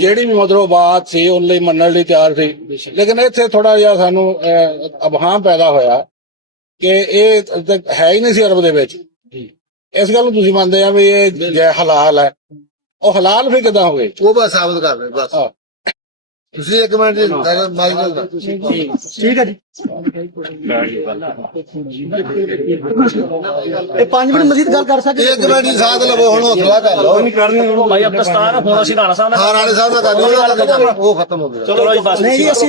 ਜਿਹੜੀ ਵੀ ਮਤਲਬ ਬਾਤ ਸੀ ਉਹਨ ਲਈ ਮੰਨਣ ਲਈ ਤਿਆਰ ਸੀ, ਲੇਕਿਨ ਇੱਥੇ ਥੋੜਾ ਜਿਹਾ ਸਾਨੂੰ ਅਬਹਾਮ ਪੈਦਾ ਹੋਇਆ ਕਿ ਇਹ ਹੈ ਹੀ ਨਹੀਂ ਸੀ ਅਰਬ ਦੇ ਵਿੱਚ। ਇਸ ਗੱਲ ਨੂੰ ਤੁਸੀਂ ਮੰਨਦੇ ਆ ਵੀ ਇਹ ਹਲਾਲ ਹੈ, ਉਹ ਹਲਾਲ ਫਿਰ ਕਿੱਦਾਂ ਹੋ ਗਏ? ਉਹ ਬਸ ਸਾਬਤ ਕਰ ਰਹੇ ਬਸ। ਤੁਸੀਂ ਇੱਕ ਮਿੰਟ ਠੀਕ ਹੈ ਜੀ। ਇਹ 5 ਮਿੰਟ ਮਜ਼ੀਦ ਗੱਲ ਕਰ ਸਕਦੇ? ਇੱਕ ਮਿੰਟ ਹੀ ਸਾਥ ਲਵੋ, ਹੁਣ ਹੌਸਲਾ ਕਰ ਲਓ। ਭਾਈ ਅਬ ਦਸਤਾਰ ਹੁਣ ਅਸੀਂ ਰਾਣਾ ਸਾਹਿਬ ਹਾਂ ਰਾਣੇ ਸਾਹਿਬ ਦਾ ਕਰ ਲਓ, ਉਹ ਖਤਮ ਹੋ ਗਿਆ। ਚਲੋ ਜੀ ਬਸ ਨਹੀਂ ਜੀ ਅਸੀਂ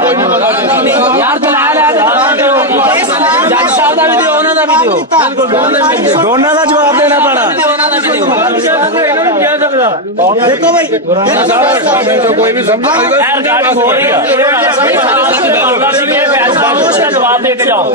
ਯਾਰ ਚਲਾਇਆ ਜੱਜ ਸਾਹਿਬ ਦਾ ਵੀ ਦਿਓ, ਉਹਨਾਂ ਦਾ ਵੀ ਦਿਓ, ਦੋਨਾਂ ਦਾ ਜਵਾਬ ਦੇਣਾ ਪੈਣਾ। ਉਹਨਾਂ ਦਾ ਵੀ ਦਿਓ। ਦੇਖੋ ਭਾਈ ਕੋਈ ਵੀ ਸਮਝਾ ਰਿਕਾਰਡਿੰਗ ਹੋ ਰਹੀ ਹੈ। ਜਵਾਬ ਦੇ ਕੇ ਜਾਓ।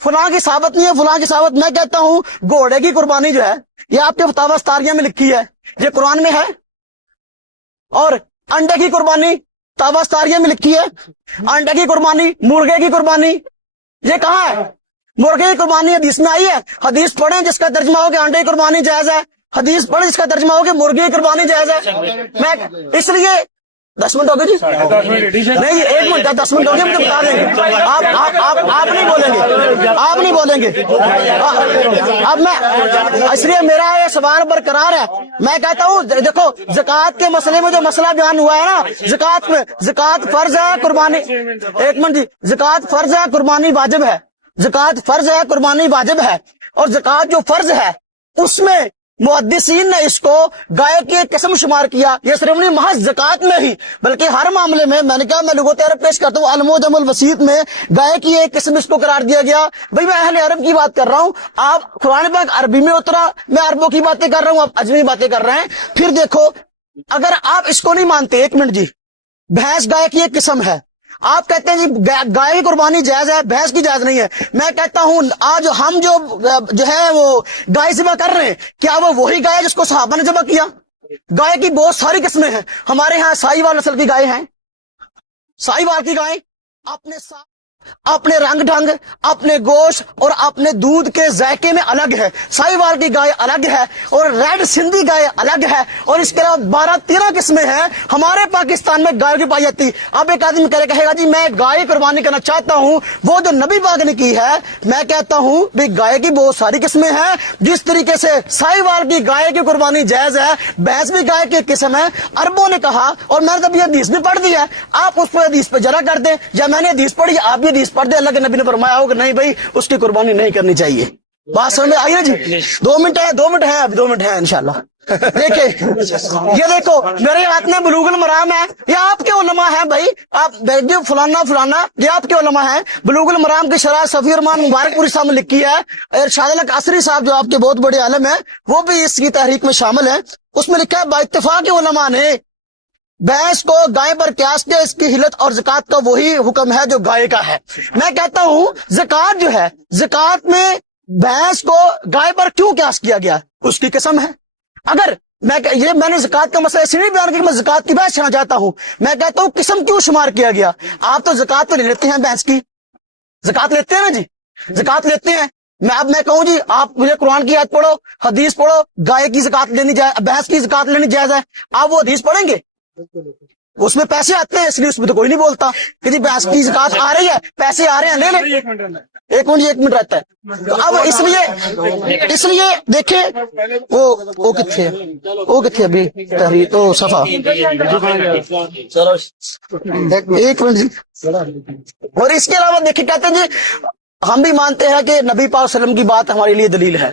فلاں کی ثابت نہیں ہے، فلاں کی ثابت. میں کہتا ہوں گھوڑے کی قربانی جو ہے یہ آپ کے فتاوی ستاریہ میں لکھی ہے، یہ قرآن میں ہے. اور انڈے کی قربانی فتاوی ستاریہ میں لکھی ہے. انڈے کی قربانی، مرغے کی قربانی، یہ کہاں ہے؟ مرغے کی قربانی حدیث میں آئی ہے. حدیث پڑھیں جس کا ترجمہ ہو کہ انڈے کی قربانی جائز ہے، حدیث پڑھیں جس کا ترجمہ ہو کہ مرغے کی قربانی جائز ہے. میں اس لیے 10 منٹ ہو گئے جی، نہیں 1 منٹ 10 منٹ ہو گئے، مجھے بتا دیں گے. آپ نہیں بولیں گے، آپ نہیں بولیں گے. اب میں اس لیے میرا یہ سوال برقرار ہے. میں کہتا ہوں دیکھو زکوٰۃ کے مسئلے میں جو مسئلہ بیان ہوا ہے نا، زکوٰۃ میں زکوٰۃ فرض ہے، قربانی 1 منٹ جی، زکوٰۃ فرض ہے، قربانی واجب ہے. زکوٰۃ فرض ہے، قربانی واجب ہے. اور زکوٰۃ جو فرض ہے اس میں محدثین نے اس کو گائے کی ایک قسم شمار کیا. یہ صرف نہیں محض زکوٰۃ میں ہی بلکہ ہر معاملے میں. میں نے کہا میں لغت عرب پیش کرتا ہوں، المعجم الوسیط میں گائے کی ایک قسم اس کو قرار دیا گیا. بھائی میں اہل عرب کی بات کر رہا ہوں، آپ قرآن پاک عربی میں اترا، میں عربوں کی باتیں کر رہا ہوں، آپ اجمی باتیں کر رہے ہیں. پھر دیکھو اگر آپ اس کو نہیں مانتے، 1 منٹ جی، بھینس گائے کی ایک قسم ہے، آپ کہتے ہیں جی گائے کی قربانی جائز ہے، بھینس کی جائز نہیں ہے. میں کہتا ہوں آج ہم جو ہے وہ گائے ذبح کر رہے ہیں، کیا وہ وہی گائے جس کو صحابہ نے ذبح کیا؟ گائے کی بہت ساری قسمیں ہیں. ہمارے ہاں سائی وال نسل کی گائے ہیں، سائی وال کی گائے اپنے رنگ ڈھنگ، اپنے گوشت اور اپنے دودھ کے ذائقے میں الگ ہے. سائی وال کی گائے الگ ہے اور ریڈ سندھی گائے الگ ہے. اور اس کے علاوہ 12-13 قسمیں ہیں ہمارے پاکستان میں گائے کی پائی جاتی. اب ایک آدمی کہے گا جی میں گائے قربانی کرنا چاہتا ہوں وہ جو نبی پاک نے کی ہے. میں کہتا ہوں بھائی گائے کی بہت ساری قسمیں ہیں. جس طریقے سے سائی وال کی گائے کی قربانی جائز ہے، بھینس بھی گائے کی ایک قسم ہے. عربوں نے کہا، اور میں نے تو یہ حدیث بھی پڑھ دی ہے، آپ اس پہ حدیث پہ جرا کر دیں، یا میں نے حدیث پڑھی آپ بھی حدیث پڑھ دیں. اللہ کے نبی نے فرمایا ہو کہ نہیں بھائی اس کی قربانی نہیں کرنی چاہیے. بات سمجھ میں آئی نا جی؟ 2 منٹ ہے، 2 منٹ ہے، اب 2 منٹ ہے انشاءاللہ. دیکھیں یہ دیکھو میرے ہاتھ میں بلوغ المرام ہے، یہ آپ کے علماء ہیں بھائی، آپ جو فلانا یہ آپ کے علماء ہیں. بلوغ المرام کی شرح صفی الرحمان مبارک پوری صاحب نے لکھی ہے. ارشاد الحق عصری صاحب جو آپ کے بہت بڑے عالم ہیں وہ بھی اس کی تحریک میں شامل ہیں. اس میں لکھا ہے با اتفاق علماء نے بھینس کو گائے پر قیاس کیا، اس کی حلت اور زکوٰۃ کا وہی حکم ہے جو گائے کا ہے. میں کہتا ہوں زکوٰۃ جو ہے، زکوٰۃ میں بھینس کو گائے پر کیوں قیاس کیا گیا؟ اس کی قسم ہے. اگر میں نے زکوٰۃ کا مسئلہ اس لیے بیان کیا کہ میں زکوٰۃ کی بحث کرنا چاہتا ہوں. میں کہتا ہوں قسم کیوں شمار کیا گیا؟ آپ تو زکوٰۃ تو لے لیتے ہیں، بھینس کی زکوٰۃ لیتے ہیں نا جی، زکوٰۃ لیتے ہیں. میں کہوں جی آپ مجھے قرآن کی آیت پڑھو، حدیث پڑھو، گائے کی زکوٰۃ لینی جائز، بھینس کی زکوٰۃ لینی جائز ہے، آپ وہ حدیث پڑھیں گے؟ اس میں پیسے آتے ہیں، اس لیے اس میں تو کوئی نہیں بولتا کہ جی بھینس کی زکوٰۃ آ رہی ہے، پیسے آ رہے ہیں، لے لیں. 1 منٹ رہتا ہے. تو اب اس لیے دیکھیں وہ کتنے ابھی تحریر تو صفا 1 منٹ جی. اور اس کے علاوہ دیکھیں کہتے ہیں جی ہم بھی مانتے ہیں کہ نبی پاک صلی اللہ علیہ وسلم کی بات ہمارے لیے دلیل ہے،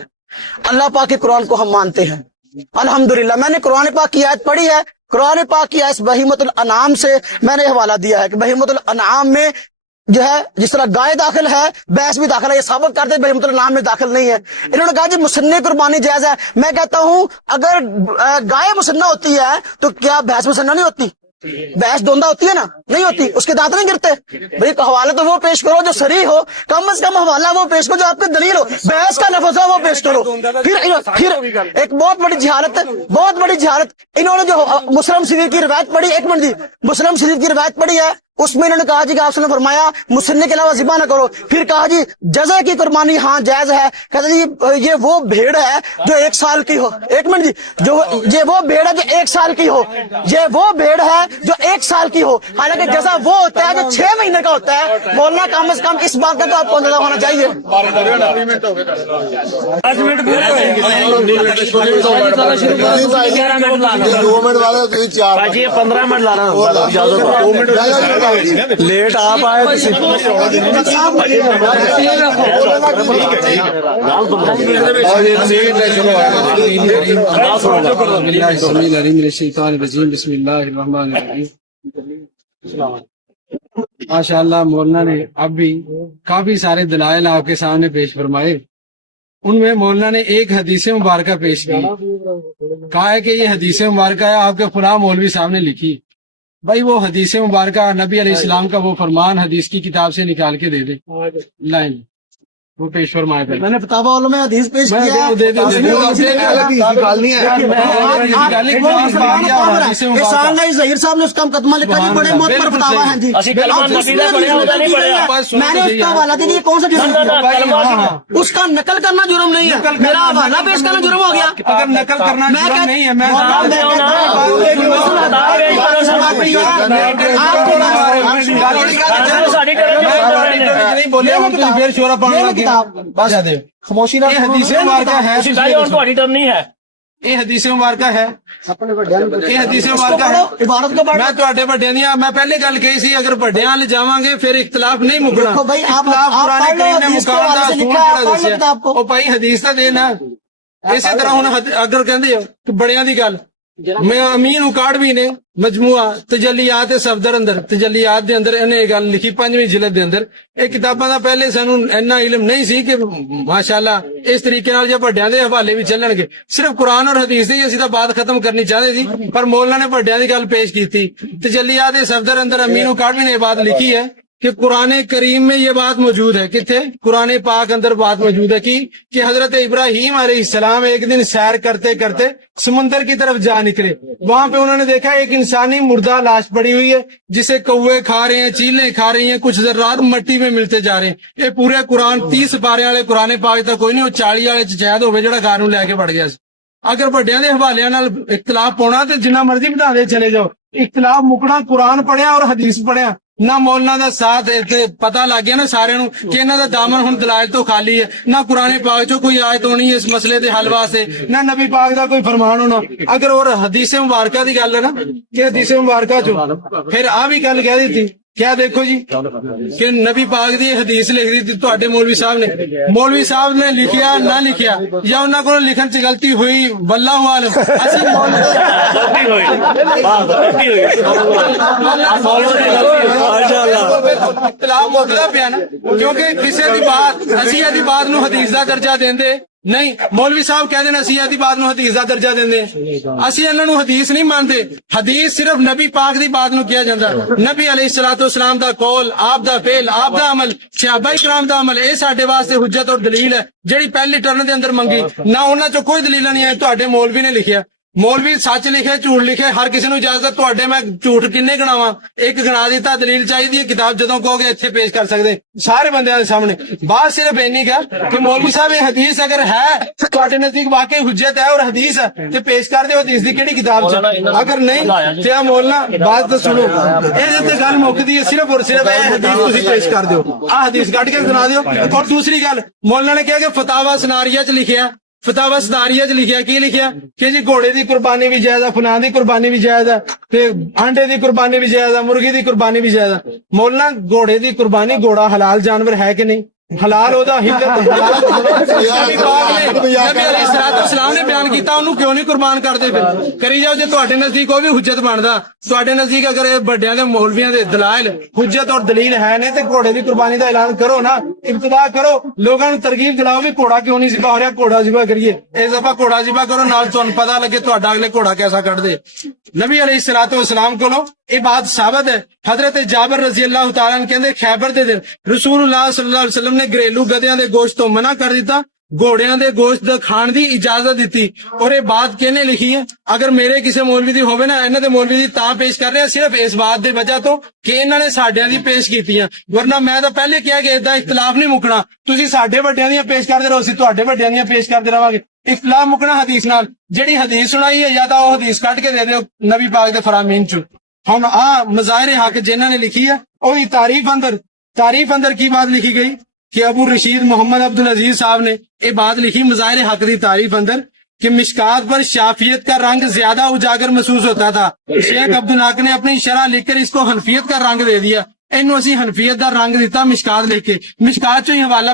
اللہ پاک کے قرآن کو ہم مانتے ہیں الحمدللہ. میں نے قرآن پاک کی آیت پڑھی ہے، قرآن پاک کی آیت بہیمۃ الانعام سے میں نے حوالہ دیا ہے کہ بہیمۃ الانعام میں جو ہے جس طرح گائے داخل ہے بھینس بھی داخل ہے. یہ ثابت کرتے بہیمۃ الانعام میں داخل نہیں ہے. انہوں نے کہا جی مسنہ قربانی جائز ہے. میں کہتا ہوں اگر گائے مسنہ ہوتی ہے تو کیا بھینس مسنہ نہیں ہوتی؟ بھینس دوندا ہوتی ہے نا، نہیں ہوتی، اس کے دانت نہیں گرتے. بھائی حوالہ تو وہ پیش کرو جو صریح ہو، کم از کم حوالہ وہ پیش کرو جو آپ کے دلیل ہو. بھینس کا لفظ ہے وہ پیش کرو. پھر ایک بہت بڑی جہالت انہوں نے جو مسلم شریف کی روایت پڑھی، 1 منٹ جی، مسلم شریف کی روایت پڑھی ہے اس میں انہوں نے کہا جی کہ آپ نے فرمایا مسنہ کے علاوہ ذبح نہ کرو. پھر کہا جی جزع کی قربانی ہاں جائز ہے. کہتے جی یہ وہ بھیڑ ہے جو 1 سال کی ہو. 1 منٹ جی، یہ وہ بھیڑ ہے جو 1 سال کی ہو، یہ وہ بھیڑ ہے جو 1 سال کی ہو. حالانکہ جزع وہ ہوتا ہے جو 6 مہینے کا ہوتا ہے. مولانا کم از کم اس بات کا تو آپ کو اندازہ ہونا چاہیے. 2 منٹ والے 4 15 منٹ لا رہا ہوں. لیٹ آپ آئے بسم اللہ الرحمن الرحیم. ماشاء اللہ مولانا نے اب بھی کافی سارے دلائل آپ کے سامنے پیش فرمائے. ان میں مولانا نے ایک حدیث مبارکہ پیش کی، کہا ہے کہ یہ حدیث مبارکہ ہے آپ کے فلاں مولوی صاحب نے لکھی. بھائی وہ حدیث مبارکہ نبی علیہ السلام کا وہ فرمان حدیث کی کتاب سے نکال کے دے دے لائن. وہ پیش فرمائے تھے. میں نے فتاوی علوم حدیث پیش کیا. احسان اللہ ظہیر صاحب نے اس کا مقدمہ لکھا جی, بڑے موت پر فتاوی ہیں جی. اسی کلمہ نبی دا پڑھیا ہوتا نہیں پڑھیا. میں نے اس کا حوالہ دیا, کون سا جرم ہے؟ اس کا نقل کرنا جرم نہیں ہے, میرا حوالہ پیش کرنا جرم ہو گیا. اگر نقل کرنا جرم نہیں ہے, میں نہیں بولے پھر شورا پڑھنا خاموشی نہ حدیث مبارکہ ہے, تھوڑی ٹرن نہیں ہے. یہ حدیث مبارکہ ہے, یہ حدیث مبارکہ ہے. عبارت کو میں تواڈے وڈیاں دی میں پہلے گل کہی سی, اگر وڈیاں ول جاواں گے پھر اختلاف نہیں مکنا. اختلاف قرآن کریم نے مکان دا اصول جڑا دسیا او بھائی حدیث دا دینا. اسی طرح ہن اگر کہندے ہو کہ بڑیاں دی گل, میں امین اکاڑوی نے مجموعہ تجلیات صفدر اندر, تجلیات دے اندر انہیں یہ گل لکھی 5ویں جلد دے اندر. یہ کتاباں دا پہلے سانوں اینا علم نہیں سی کہ ماشاءاللہ اس طریقے نال جے بڑیاں دے حوالے بھی چلن گے. صرف قرآن اور حدیث دی اسی دا بات ختم کرنی چاہتے سی, پر مولانا نے بڑیاں دی گل پیش کیتی. تجلیات صفدر اندر امین اکاڑوی نے یہ بات لکھی ہے کہ قرآن کریم میں یہ بات موجود ہے. کتنے قرآن پاک اندر بات موجود ہے کہ حضرت ابراہیم علیہ السلام ایک دن سیر کرتے کرتے سمندر کی طرف جا نکلے. وہاں پہ انہوں نے دیکھا ایک انسانی مردہ لاش پڑی ہوئی ہے جسے کوے کھا رہے ہیں, چیلیں کھا رہی ہیں, کچھ ذرات مٹی میں ملتے جا رہے ہیں. یہ پورے قرآن 30 پارے والے قرآن پاک تک کوئی نہیں, وہ 40 والے شاید ہوئے جڑا گھر نوں لے کے بڑھ گیا. اگر بڑیاں دے حوالے نال اختلاف پاؤنا تو جنہ مرضی بتا دے چلے جاؤ, اختلاف مکنا قرآن پڑھیا اور حدیث پڑھیا نہ. مولانا دا ساتھ پتہ لگ گیا نا سارے نو کہ انہاں دا دامن ہن دلائل تو خالی ہے. نہ قرآن پاک چوں کوئی آیت ہونی ہے اس مسئلے دے حل واسطے, نہ نبی پاک دا کوئی فرمان ہونا. اگر اور حدیث مبارکہ دی گل ہے نا کہ حدیث مبارکہ چوں پھر آ بھی گل کہہ دیتی. کیا دیکھو جی کہ نبی پاک دی حدیث لکھ دی تھی تواڈے مولوی صاحب نے. مولوی صاحب نے لکھیا نہ لکھیا یا انہاں کول لکھن چ غلطی ہوئی واللہ عالم. اسی اختلاف مطلب پیا نا, کیونکہ کسی دی بات اسی دی بات نو حدیث دا درجہ دیندے نہیں. مولوی صاحب کہہ دینا اسی دی بات نو حدیث دا درجہ دیندے, اسی انہاں نو حدیث نہیں مانتے. حدیث صرف نبی پاک دی بات نو کیا جاندا. نبی علیہ الصلوۃ والسلام دا قول, آپ دا فعل, آپ دا عمل, صحابہ کرام دا عمل, اے ساڈے واسطے حجت اور دلیل ہے جڑی پہلی ٹرن دے اندر منگی. نہ انہاں چوں کوئی دلیل نہیں ہے تواڈے مولوی نے لکھیا. مولوی سچ لکھے جھوٹ لکھے ہر کسی نو اجازت. تواڈے میں جھوٹ کنے گناواں, ایک گنا دیتا. دلیل چاہیے کتاب جدوں کہو گے اتنے پیش کر سکتے سارے بندیاں دے سامنے. بات صرف اینی کا کہ مولوی صاحب یہ حدیث اگر ہے تواڈے نزدیک واقعی حجت ہے اور حدیث ہے تے پیش کر دیو حدیث دی کیڑی کتاب چ. اگر نہیں تے مولانا بات تو سنو, اے تے گل مکدی ہے صرف اور صرف اے حدیث تسی پیش کر دیو, آ حدیث کٹ کے سنا دیو. اور دوسری گل مولانا نے کہا کہ فتاوی سناریہ چ لکھیا, فتاوی سناریہ چ لکھیا کی لکھیا کہ جی گھوڑے دی قربانی بھی جائز ہے, فلاں دی قربانی بھی جائز ہے, تے انڈے دی قربانی بھی جائز ہے, مرغی دی قربانی بھی جائز ہے. مولانا گھوڑے دی قربانی, گھوڑا حلال جانور ہے کہ نہیں؟ حلال ہوتا ہلت نبی علیہ السلام نے بیان کیتا, انہوں کیوں نہیں قربان کرتے؟ پھر کری جاؤ جے تواڈے نزدیک وہ بھی حجت بندا. تواڈے نزدیک اگر بڑیاں دے مولویاں دے دلائل حجت اور دلیل ہے نے تے گھوڑے دی قربانی دا اعلان کرو نا, ابتدا کرو, لوگاں نوں ترغیب دلاؤ بھی گھوڑا کیوں نہیں ذبح ہو رہا, گھوڑا ذبح کریے. اس دفعہ گھوڑا ذبح کرو نال تانوں پتہ لگے تہاڈا اگلے گھوڑا کیسا کٹ دے. نبی علیہ الصلوۃ والسلام کولوں یہ بات ثابت ہے. حضرت جابر رضی اللہ تعالیٰ عنہ کہندے خیبر دے دن رسول اللہ صلی اللہ علیہ وسلم نے گھریلو گدیاں دے گوشت تو منع کر دیتا, گھوڑیاں دے گوشت دا کھان دی اجازت دیتی. اور یہ بات کہنے لکھی ہے اگر میرے کسی مولوی دی ہوئے نا, انہاں دے مولوی دی تاں پیش کر رہے ہیں صرف اس بات دے وجہ تو کہ انہاں نے ساڈیاں دی پیش کیتیاں, ورنہ میں تو پہلے کیا کہ ادھا اختلاف نہیں مکنا. تسی ساڈے وڈیاں دیاں پیش کردے رہو, اسی تواڈے وڈیاں دیاں پیش کردے رہاں گے. اختلاف مکنا حدیث نال. جڑی حدیث سنائی ہے یا تو وہ حدیث کٹ کے دے دیو نبی پاک دے فرامین چوں. ہن مظاہر حق جنہاں نے لکھی ہے وہی تعریف اندر کی بات لکھی گئی کہ ابو رشید محمد عبدالعزیز صاحب نے یہ بات لکھی مظاہر حق دی تعریف اندر کہ مشکات پر شافیت کا رنگ زیادہ اجاگر محسوس ہوتا تھا. شیخ عبدالحق نے اپنی شرح لکھ کر اس کو حنفیت کا رنگ دے دیا. اینو اسی حنفیت دا رنگ دیتا مشکات لکھ کے. مشکات چوں ہی حوالہ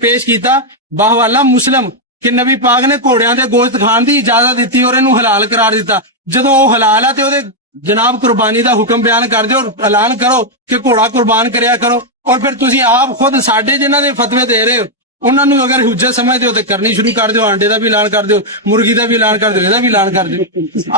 پیش کیتا باحوالہ مسلم کہ نبی پاک نے گھوڑیاں دے گوشت کھان دی اجازت دیتی اور اینو حلال قرار دیتا. جدوں وہ حلال ہے تے او دے جناب قربانی دا حکم بیان کر دیو اور اعلان کرو کہ گھوڑا قربان کریا کرو. اور پھر تسی آپ خود ساڈے جنہاں دے فتوی دے رہے ہو انہاں نوں اگر حجت سمجھ دیو تے کرنی شروع کر دیو, انڈے دا بھی اعلان کر دیو, مرغی دا بھی اعلان کر دیو, ادا بھی اعلان کر دیو.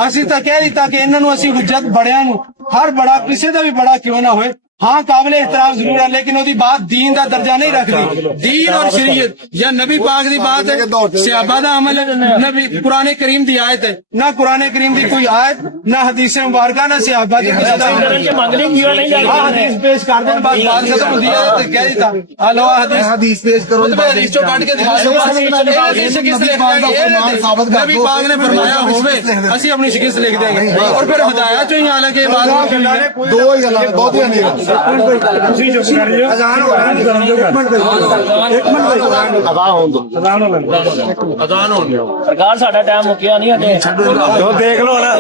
اسی تا کہہ دیتا کہ انہاں نوں اسی حجت بڑیاں نوں ہر بڑا کسے دا بھی بڑا کیوں نہ ہوئے ہاں قابل احترام ضرور ہے لیکن وہ بات دین دا درجہ نہیں رکھتی. دین اور شریعت یا نبی پاک دی بات ہے, صحابہ دا عمل ہے, نبی قرآن کریم دی آیت ہے. نہ قرآن کریم دی کوئی آیت, نہ حدیث مبارکہ, نہ صحابہ دی حدیث پیش کر دیں. بات ختم ہوتی ہے کہہ دیتا ہلو حدیث پیش کرو. حدیث چو کٹ کے دکھا نبی پاک نے فرمایا ہوئے اسی اپنی شکست لکھ دیں گے اور پھر ہدایت جو ہی حالانکہ دو ہی گلا بہت ہی سرکار ساڈا ٹائم مکیا نہیں ہجے دیکھ لو نا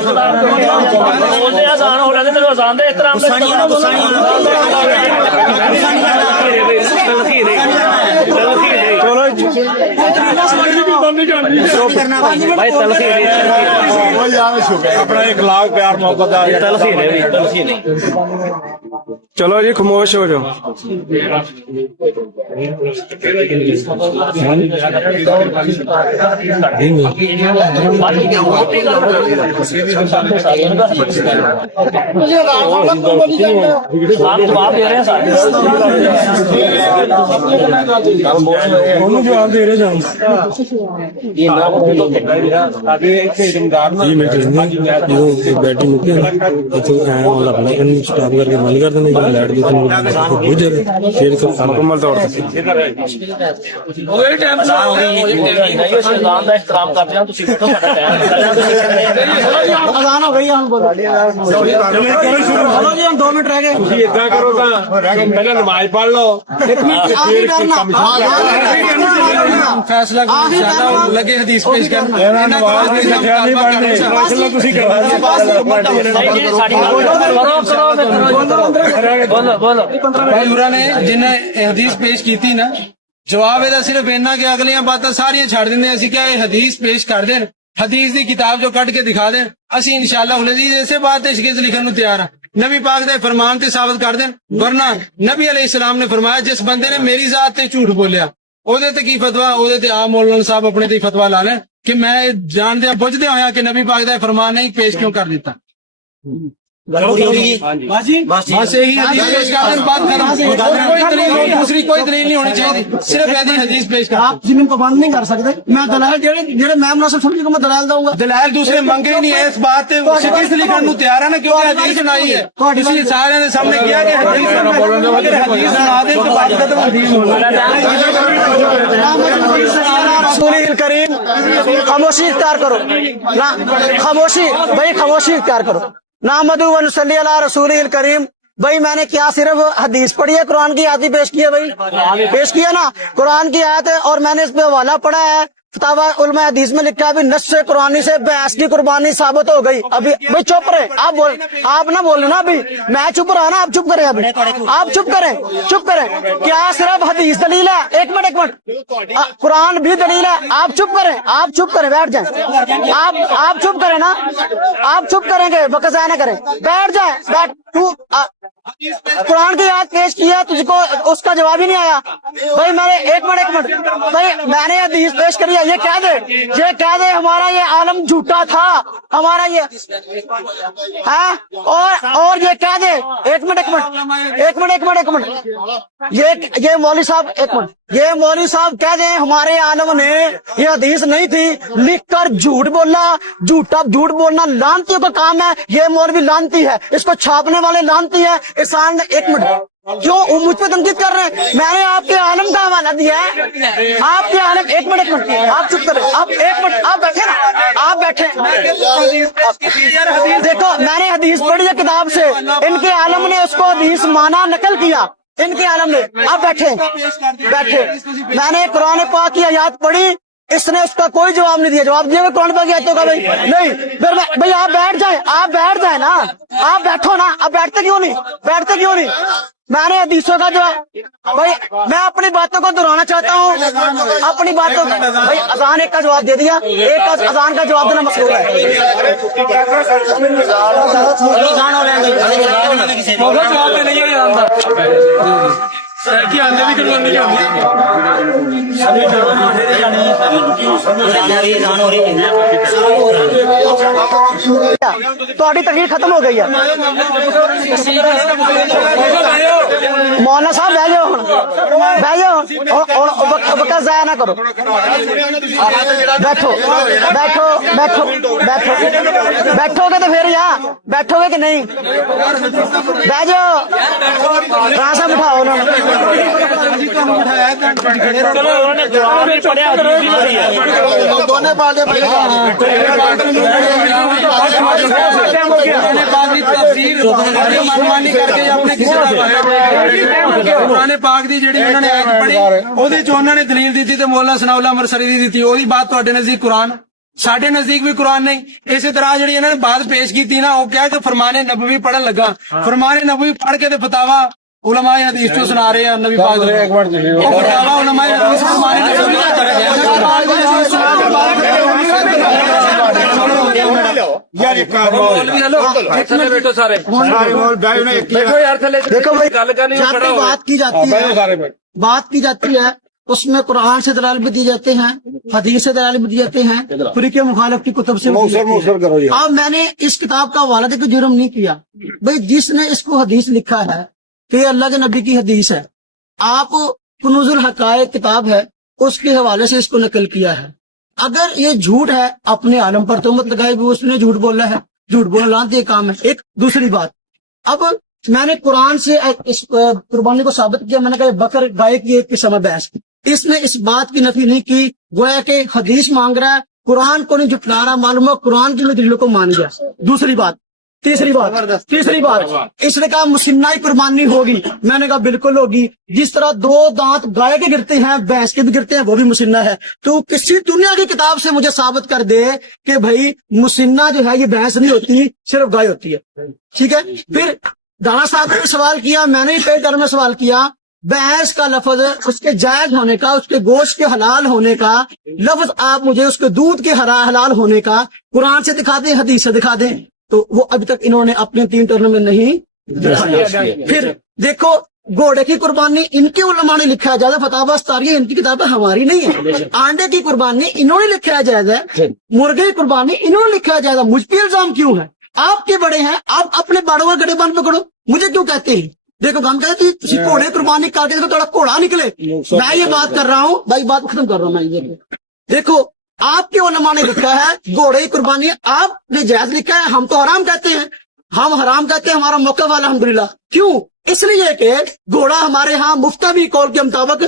بولتے آسان ہو رہا تھا آسان دے احترام اپنا 1 لاکھ پیار محبت. چلو جی خاموش ہو جاؤ. جواب دے رہے ہیں سارے جواب دے رہے بیٹری مکی اسٹاپ کر کے بند کر دینا لائٹ مکمل طور احترام کرتے ہیں اذان ہو گئی. 2 منٹ رہ گئے. کرو پہلے نماز پڑھ لو فیصلہ لگے حدیث پیش نے جنہیں حدیث پیش کی تھی نا جواب یہ صرف اینا کہ اگلیاں باتیں ساری چھڑ دیں اسی کیا حدیث پیش کر دیں حدیث دی کتاب جو کٹ کے دکھا دیں اسی انشاءاللہ العزیز ایسے بات شکست لکھن نو تیار ہیں نبی پاک دے فرمان تے ثابت کر دیں ورنہ نبی علیہ السلام نے فرمایا جس بندے نے میری ذات تے جھوٹ بولیا او دے تے کی فتوا او دے تے عام مولانا صاحب اپنے تے فتوا لا لیں کہ میں جان دیا بجھ دیا ہویا کہ نبی پاک دا فرمان نہیں پیش کیوں کر دیتا بس یہی حدیث پیش کر دیں بات کروں دوسری کوئی دلیل نہیں ہونی چاہیے صرف ایسی حدیث پیش کر آپ زمین کو بند نہیں کر سکتے. میں دلائل جڑے میں مناسب سمجھی کو میں دلائل دوں گا. دلائل دوسرے منگے نہیں ہے اس بات تے شکست لکھن نو تیار ہے نا کیونکہ حدیث سنائی ہے اس لیے سارے نے سامنے کیا کہ حدیث سنا دیں تو بات ختم رسول کریم خاموشی اختیار کرو. خاموشی بھائی خاموشی اختیار کرو. نحمدہ و نصلی علی رسول کریم. بھائی میں نے کیا صرف حدیث پڑھی ہے قرآن کی آیت پیش کی ہے بھائی پیش کیا نا قرآن کی آیت ہے اور میں نے اس پہ حوالہ پڑھا ہے فتاوی علماء حدیث میں لکھا ہے ابھی نص قرآنی سے بحث کی قربانی ثابت ہو گئی. ابھی بھائی چپ رہے آپ نہ بولنا ابھی میں چپ رہا نا آپ چپ کریں ابھی آپ چپ کریں کیا صرف حدیث دلیل ہے. ایک منٹ قرآن بھی دلیل ہے. آپ چپ کریں بیٹھ جائیں آپ چپ کریں نا آپ چپ کریں گے وقت ضائع نہ کریں بیٹھ جائیں تو قرآن کی آیت پیش کیا تجھ کو اس کا جواب ہی نہیں آیا. بھائی میں نے ایک منٹ بھائی میں نے حدیث پیش کری ہے یہ کہہ دے ہمارا یہ عالم جھوٹا تھا ہمارا یہ اور یہ کہہ دے ایک منٹ یہ مولوی صاحب ایک منٹ یہ مولوی صاحب کہہ دیں ہمارے عالم نے یہ حدیث نہیں تھی لکھ کر جھوٹ بولنا لانتیوں کا کام ہے. یہ مولوی لانتی ہے اس کو چھاپنے والے لانتی ہے. احسان ایک منٹ کیوں مجھ پہ تنقید کر رہے ہیں. میں نے آپ کے عالم کا حوالہ دیا ہے آپ کے عالم ایک منٹ آپ چپ کریں آپ ایک منٹ آپ بیٹھے نا آپ بیٹھے دیکھو میں نے حدیث پڑھی ہے کتاب سے ان کے عالم نے اس کو حدیث مانا نقل کیا ان کے عالم نے. آپ بیٹھے میں نے قرآن پاک کی آیات پڑھی اس نے اس کا کوئی جواب نہیں دیا. جواب دیا قرآن پاک کی آیتوں کا بھائی نہیں پھر بھائی آپ بیٹھ جائیں نا آپ بیٹھو نا آپ بیٹھتے کیوں نہیں میں نے حدیثوں کا جواب بھائی میں اپنی باتوں کو دہرانا چاہتا ہوں اپنی باتوں بھائی اذان ایک کا جواب دے دیا ایک اذان کا جواب دینا مقصود ہے. تھوڑی تقریر ختم ہو گئی ہے مولانا صاحب بہ جاؤ وقت ضائع نہ کرو بیٹھو بیٹھو بیٹھو بیٹھو بیٹھو گے تو پھر یہاں بیٹھو گے کہ نہیں بہ جاؤ کہاں سے بٹھاؤ انہوں قرآن پاک دی جڑی انہوں نے ایت پڑھی اودے چ انہوں نے دلیل دیتی تے مولانا ثناء اللہ مرسری دی دیتی وہی بات تواڈے نزدیک قرآن ساڈے نزدیک بھی قرآن نہیں. اسی طرح جڑی انہوں نے بات پیش کی نا وہ کیا کہ فرمان نبوی پڑھن لگا فرمان نبوی پڑھ کے تے فتاوا علماء حدیث تو سنا رہے ہیں نبی پاک فتاوا علماء حدیث فرمان دیکھو بات کی جاتی ہے اس میں قرآن سے دلائل بھی دی جاتے ہیں حدیث سے دلائل بھی دی جاتے ہیں فریق مخالف کی کتب سے. اب میں نے اس کتاب کا حوالہ دے کے جرم نہیں کیا بھائی جس نے اس کو حدیث لکھا ہے کہ اللہ کے نبی کی حدیث ہے آپ کنوز الحقائق کتاب ہے اس کے حوالے سے اس کو نقل کیا ہے. اگر یہ جھوٹ ہے اپنے عالم پر تہمت لگائی بھی اس نے جھوٹ بولا ہے جھوٹ بولنا لانت یہ کام ہے. ایک دوسری بات اب میں نے قرآن سے اس قربانی کو ثابت کیا میں نے کہا بکر گائے کی ایک قسم ہے بحث اس نے اس بات کی نفی نہیں کی گویا کہ حدیث مانگ رہا ہے قرآن کو نہیں جھٹلا رہا معلوم ہے قرآن کی دلیلوں کو مان گیا. دوسری بات تیسری بات اس نے کہا مسنہ قربانی ہوگی میں نے کہا بالکل ہوگی. جس طرح 2 دانت گائے کے گرتے ہیں بھینس کے بھی گرتے ہیں وہ بھی مسنہ ہے. تو کسی دنیا کی کتاب سے مجھے ثابت کر دے کہ بھائی مسنہ جو ہے یہ بھینس نہیں ہوتی صرف گائے ہوتی ہے. ٹھیک ہے. پھر دانا صاحب نے سوال کیا میں نے کئی طرح میں سوال کیا بھینس کا لفظ اس کے جائز ہونے کا اس کے گوشت کے حلال ہونے کا لفظ آپ مجھے اس کے دودھ کے حلال ہونے کا قرآن سے دکھا دیں حدیث سے دکھا دیں تو وہ ابھی تک انہوں نے اپنے 3 ٹرن میں نہیں دکھایا. پھر دیکھو گھوڑے کی قربانی ان کے علماء نے لکھا ہے جائز ہے فتاوا استاریہ ان کی کتاب ہماری نہیں ہے. آنڈے کی قربانی انہوں نے لکھا ہے جائز ہے مرغے کی قربانی انہوں نے لکھا ہے جائز ہے. مجھ پہ الزام کیوں ہے آپ کے بڑے ہیں آپ اپنے بڑوں کا گڑے بان پکڑو مجھے کیوں کہتے ہیں. دیکھو ہم کہتے ہیں گھوڑے قربانی کر کے تھوڑا گھوڑا نکلے میں یہ بات کر رہا ہوں بھائی بات ختم کر رہا ہوں میں. دیکھو آپ کے علماء نے لکھا ہے گھوڑے کی قربانی آپ نے جائز لکھا ہے ہم تو حرام کہتے ہیں ہم حرام کہتے ہیں ہمارا موقف الحمدللہ. کیوں اس لیے کہ گھوڑا ہمارے ہاں مفتوی قول کے مطابق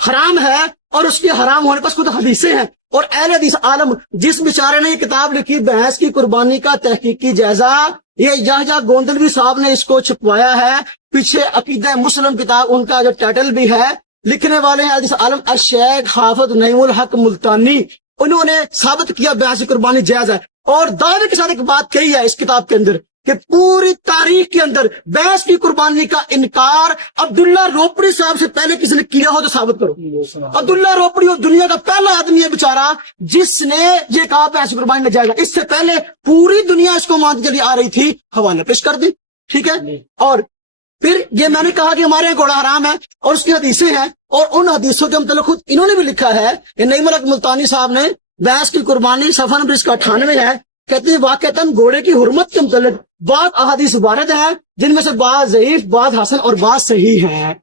حرام ہے اور اس کے حرام ہونے پر خود حدیثیں ہیں اور اہل حدیث عالم جس بیچارے نے یہ کتاب لکھی بھینس کی قربانی کا تحقیقی جائزہ یہ یحییٰ گوندلوی صاحب نے اس کو چھپوایا ہے. پیچھے عقیدہ مسلم کتاب ان کا جو ٹائٹل بھی ہے لکھنے والے ہیں حدیث عالم الشیخ حافظ نعیم الحق ملتانی انہوں نے ثابت کیا بھینس کی قربانی جائز ہے. اور دعوے کے ساتھ ایک بات کہی ہے اس کتاب کے اندر کہ پوری تاریخ کے اندر بھینس کی قربانی کا انکار عبداللہ روپڑی صاحب سے پہلے کسی نے کیا ہو تو ثابت کرو. عبداللہ روپڑی اور دنیا کا پہلا آدمی ہے بیچارہ جس نے یہ کہا بھینس کی قربانی نہ جائے گا. اس سے پہلے پوری دنیا اس کو مانتی چلی آ رہی تھی حوالہ پیش کر دی. ٹھیک ہے. اور پھر یہ میں نے کہا کہ ہمارے یہاں گھوڑا حرام ہے اور اس کی حدیثیں ہیں اور ان حدیثوں کے متعلق خود انہوں نے بھی لکھا ہے کہ نعیم الحق ملتانی صاحب نے بھینس کی قربانی صفحہ نمبر اس کا 98 ہے کہتے ہیں واقعتاً گھوڑے کی حرمت کے متعلق بعض احادیث وارد ہیں جن میں سے بعض ضعیف بعض حسن اور بعض صحیح ہیں.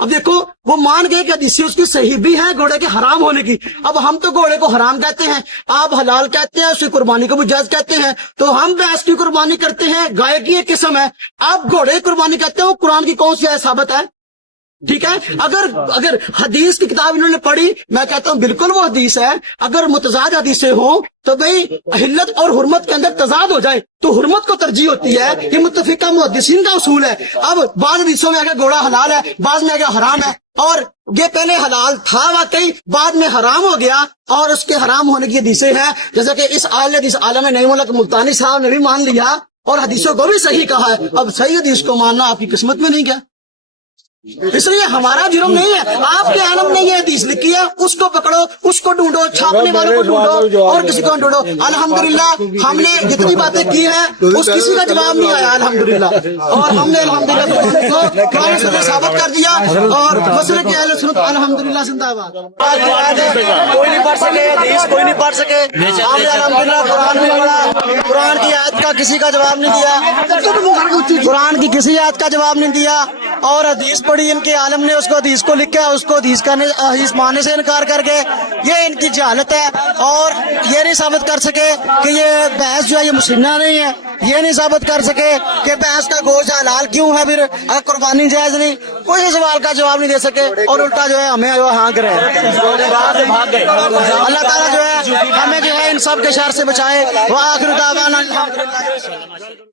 اب دیکھو وہ مان گئے کہ حدیثیں اس کی صحیح بھی ہیں گھوڑے کے حرام ہونے کی. اب ہم تو گھوڑے کو حرام کہتے ہیں آپ حلال کہتے ہیں اس کی قربانی کو بھی جائز کہتے ہیں تو ہم بھینس کی قربانی کرتے ہیں گائے کی ایک قسم ہے آپ گھوڑے کی قربانی کہتے ہیں وہ قرآن کی کون سی ثابت ہے. ٹھیک ہے. اگر حدیث کی کتاب انہوں نے پڑھی میں کہتا ہوں بالکل وہ حدیث ہے. اگر متضاد حدیثیں ہوں تو بھئی حلت اور حرمت کے اندر تضاد ہو جائے تو حرمت کو ترجیح ہوتی ہے. یہ متفقہ محدثین کا اصول ہے. اب بعض حدیثوں میں اگر گھوڑا حلال ہے بعض میں اگر حرام ہے اور یہ پہلے حلال تھا واقعی بعد میں حرام ہو گیا اور اس کے حرام ہونے کی حدیثیں ہیں جیسا کہ اس حدیث عالم نعیم الحق ملتانی صاحب نے بھی مان لیا اور حدیثوں کو بھی صحیح کہا ہے. اب صحیح حدیث کو ماننا آپ کی قسمت میں نہیں کیا اس لیے ہمارا جرم نہیں ہے. آپ کے عالم نے یہ حدیث لکھی ہے, اس کو پکڑو, اس کو ڈھونڈو, چھاپنے والوں کو ڈھونڈو اور کسی کو ڈھونڈو. الحمدللہ ہم نے جتنی باتیں کی ہیں اس کسی کا جواب نہیں آیا الحمدللہ, اور ہم نے الحمدللہ قرآن سے ثابت کر دیا, اور مسلک اہل سنت الحمدللہ زندہ باد. کوئی نہیں پڑھ سکے حدیث, کوئی نہیں پڑھ سکے, ہم نے الحمدللہ قرآن میں پڑھا, قرآن کی آیت کا کسی کا جواب نہیں دیا, قرآن کی کسی آیت کا جواب نہیں دیا, اور حدیث پڑھی ان کے عالم نے, اس کو حدیث کو لکھا, اس کو حدیث ماننے سے انکار کر کے, یہ ان کی جہالت ہے. اور یہ نہیں ثابت کر سکے کہ یہ بھینس جو ہے یہ مسنہ نہیں ہے, یہ نہیں ثابت کر سکے کہ بھینس کا گوشت حلال کیوں ہے, پھر قربانی جائز نہیں, کوئی سوال کا جواب نہیں دے سکے, اور الٹا جو ہے ہمیں جو ہانک رہے. اللہ تعالیٰ جو ہے ہمیں جو ہے ان سب کے شر سے بچائے. وآخر دعوانا الحمدللہ.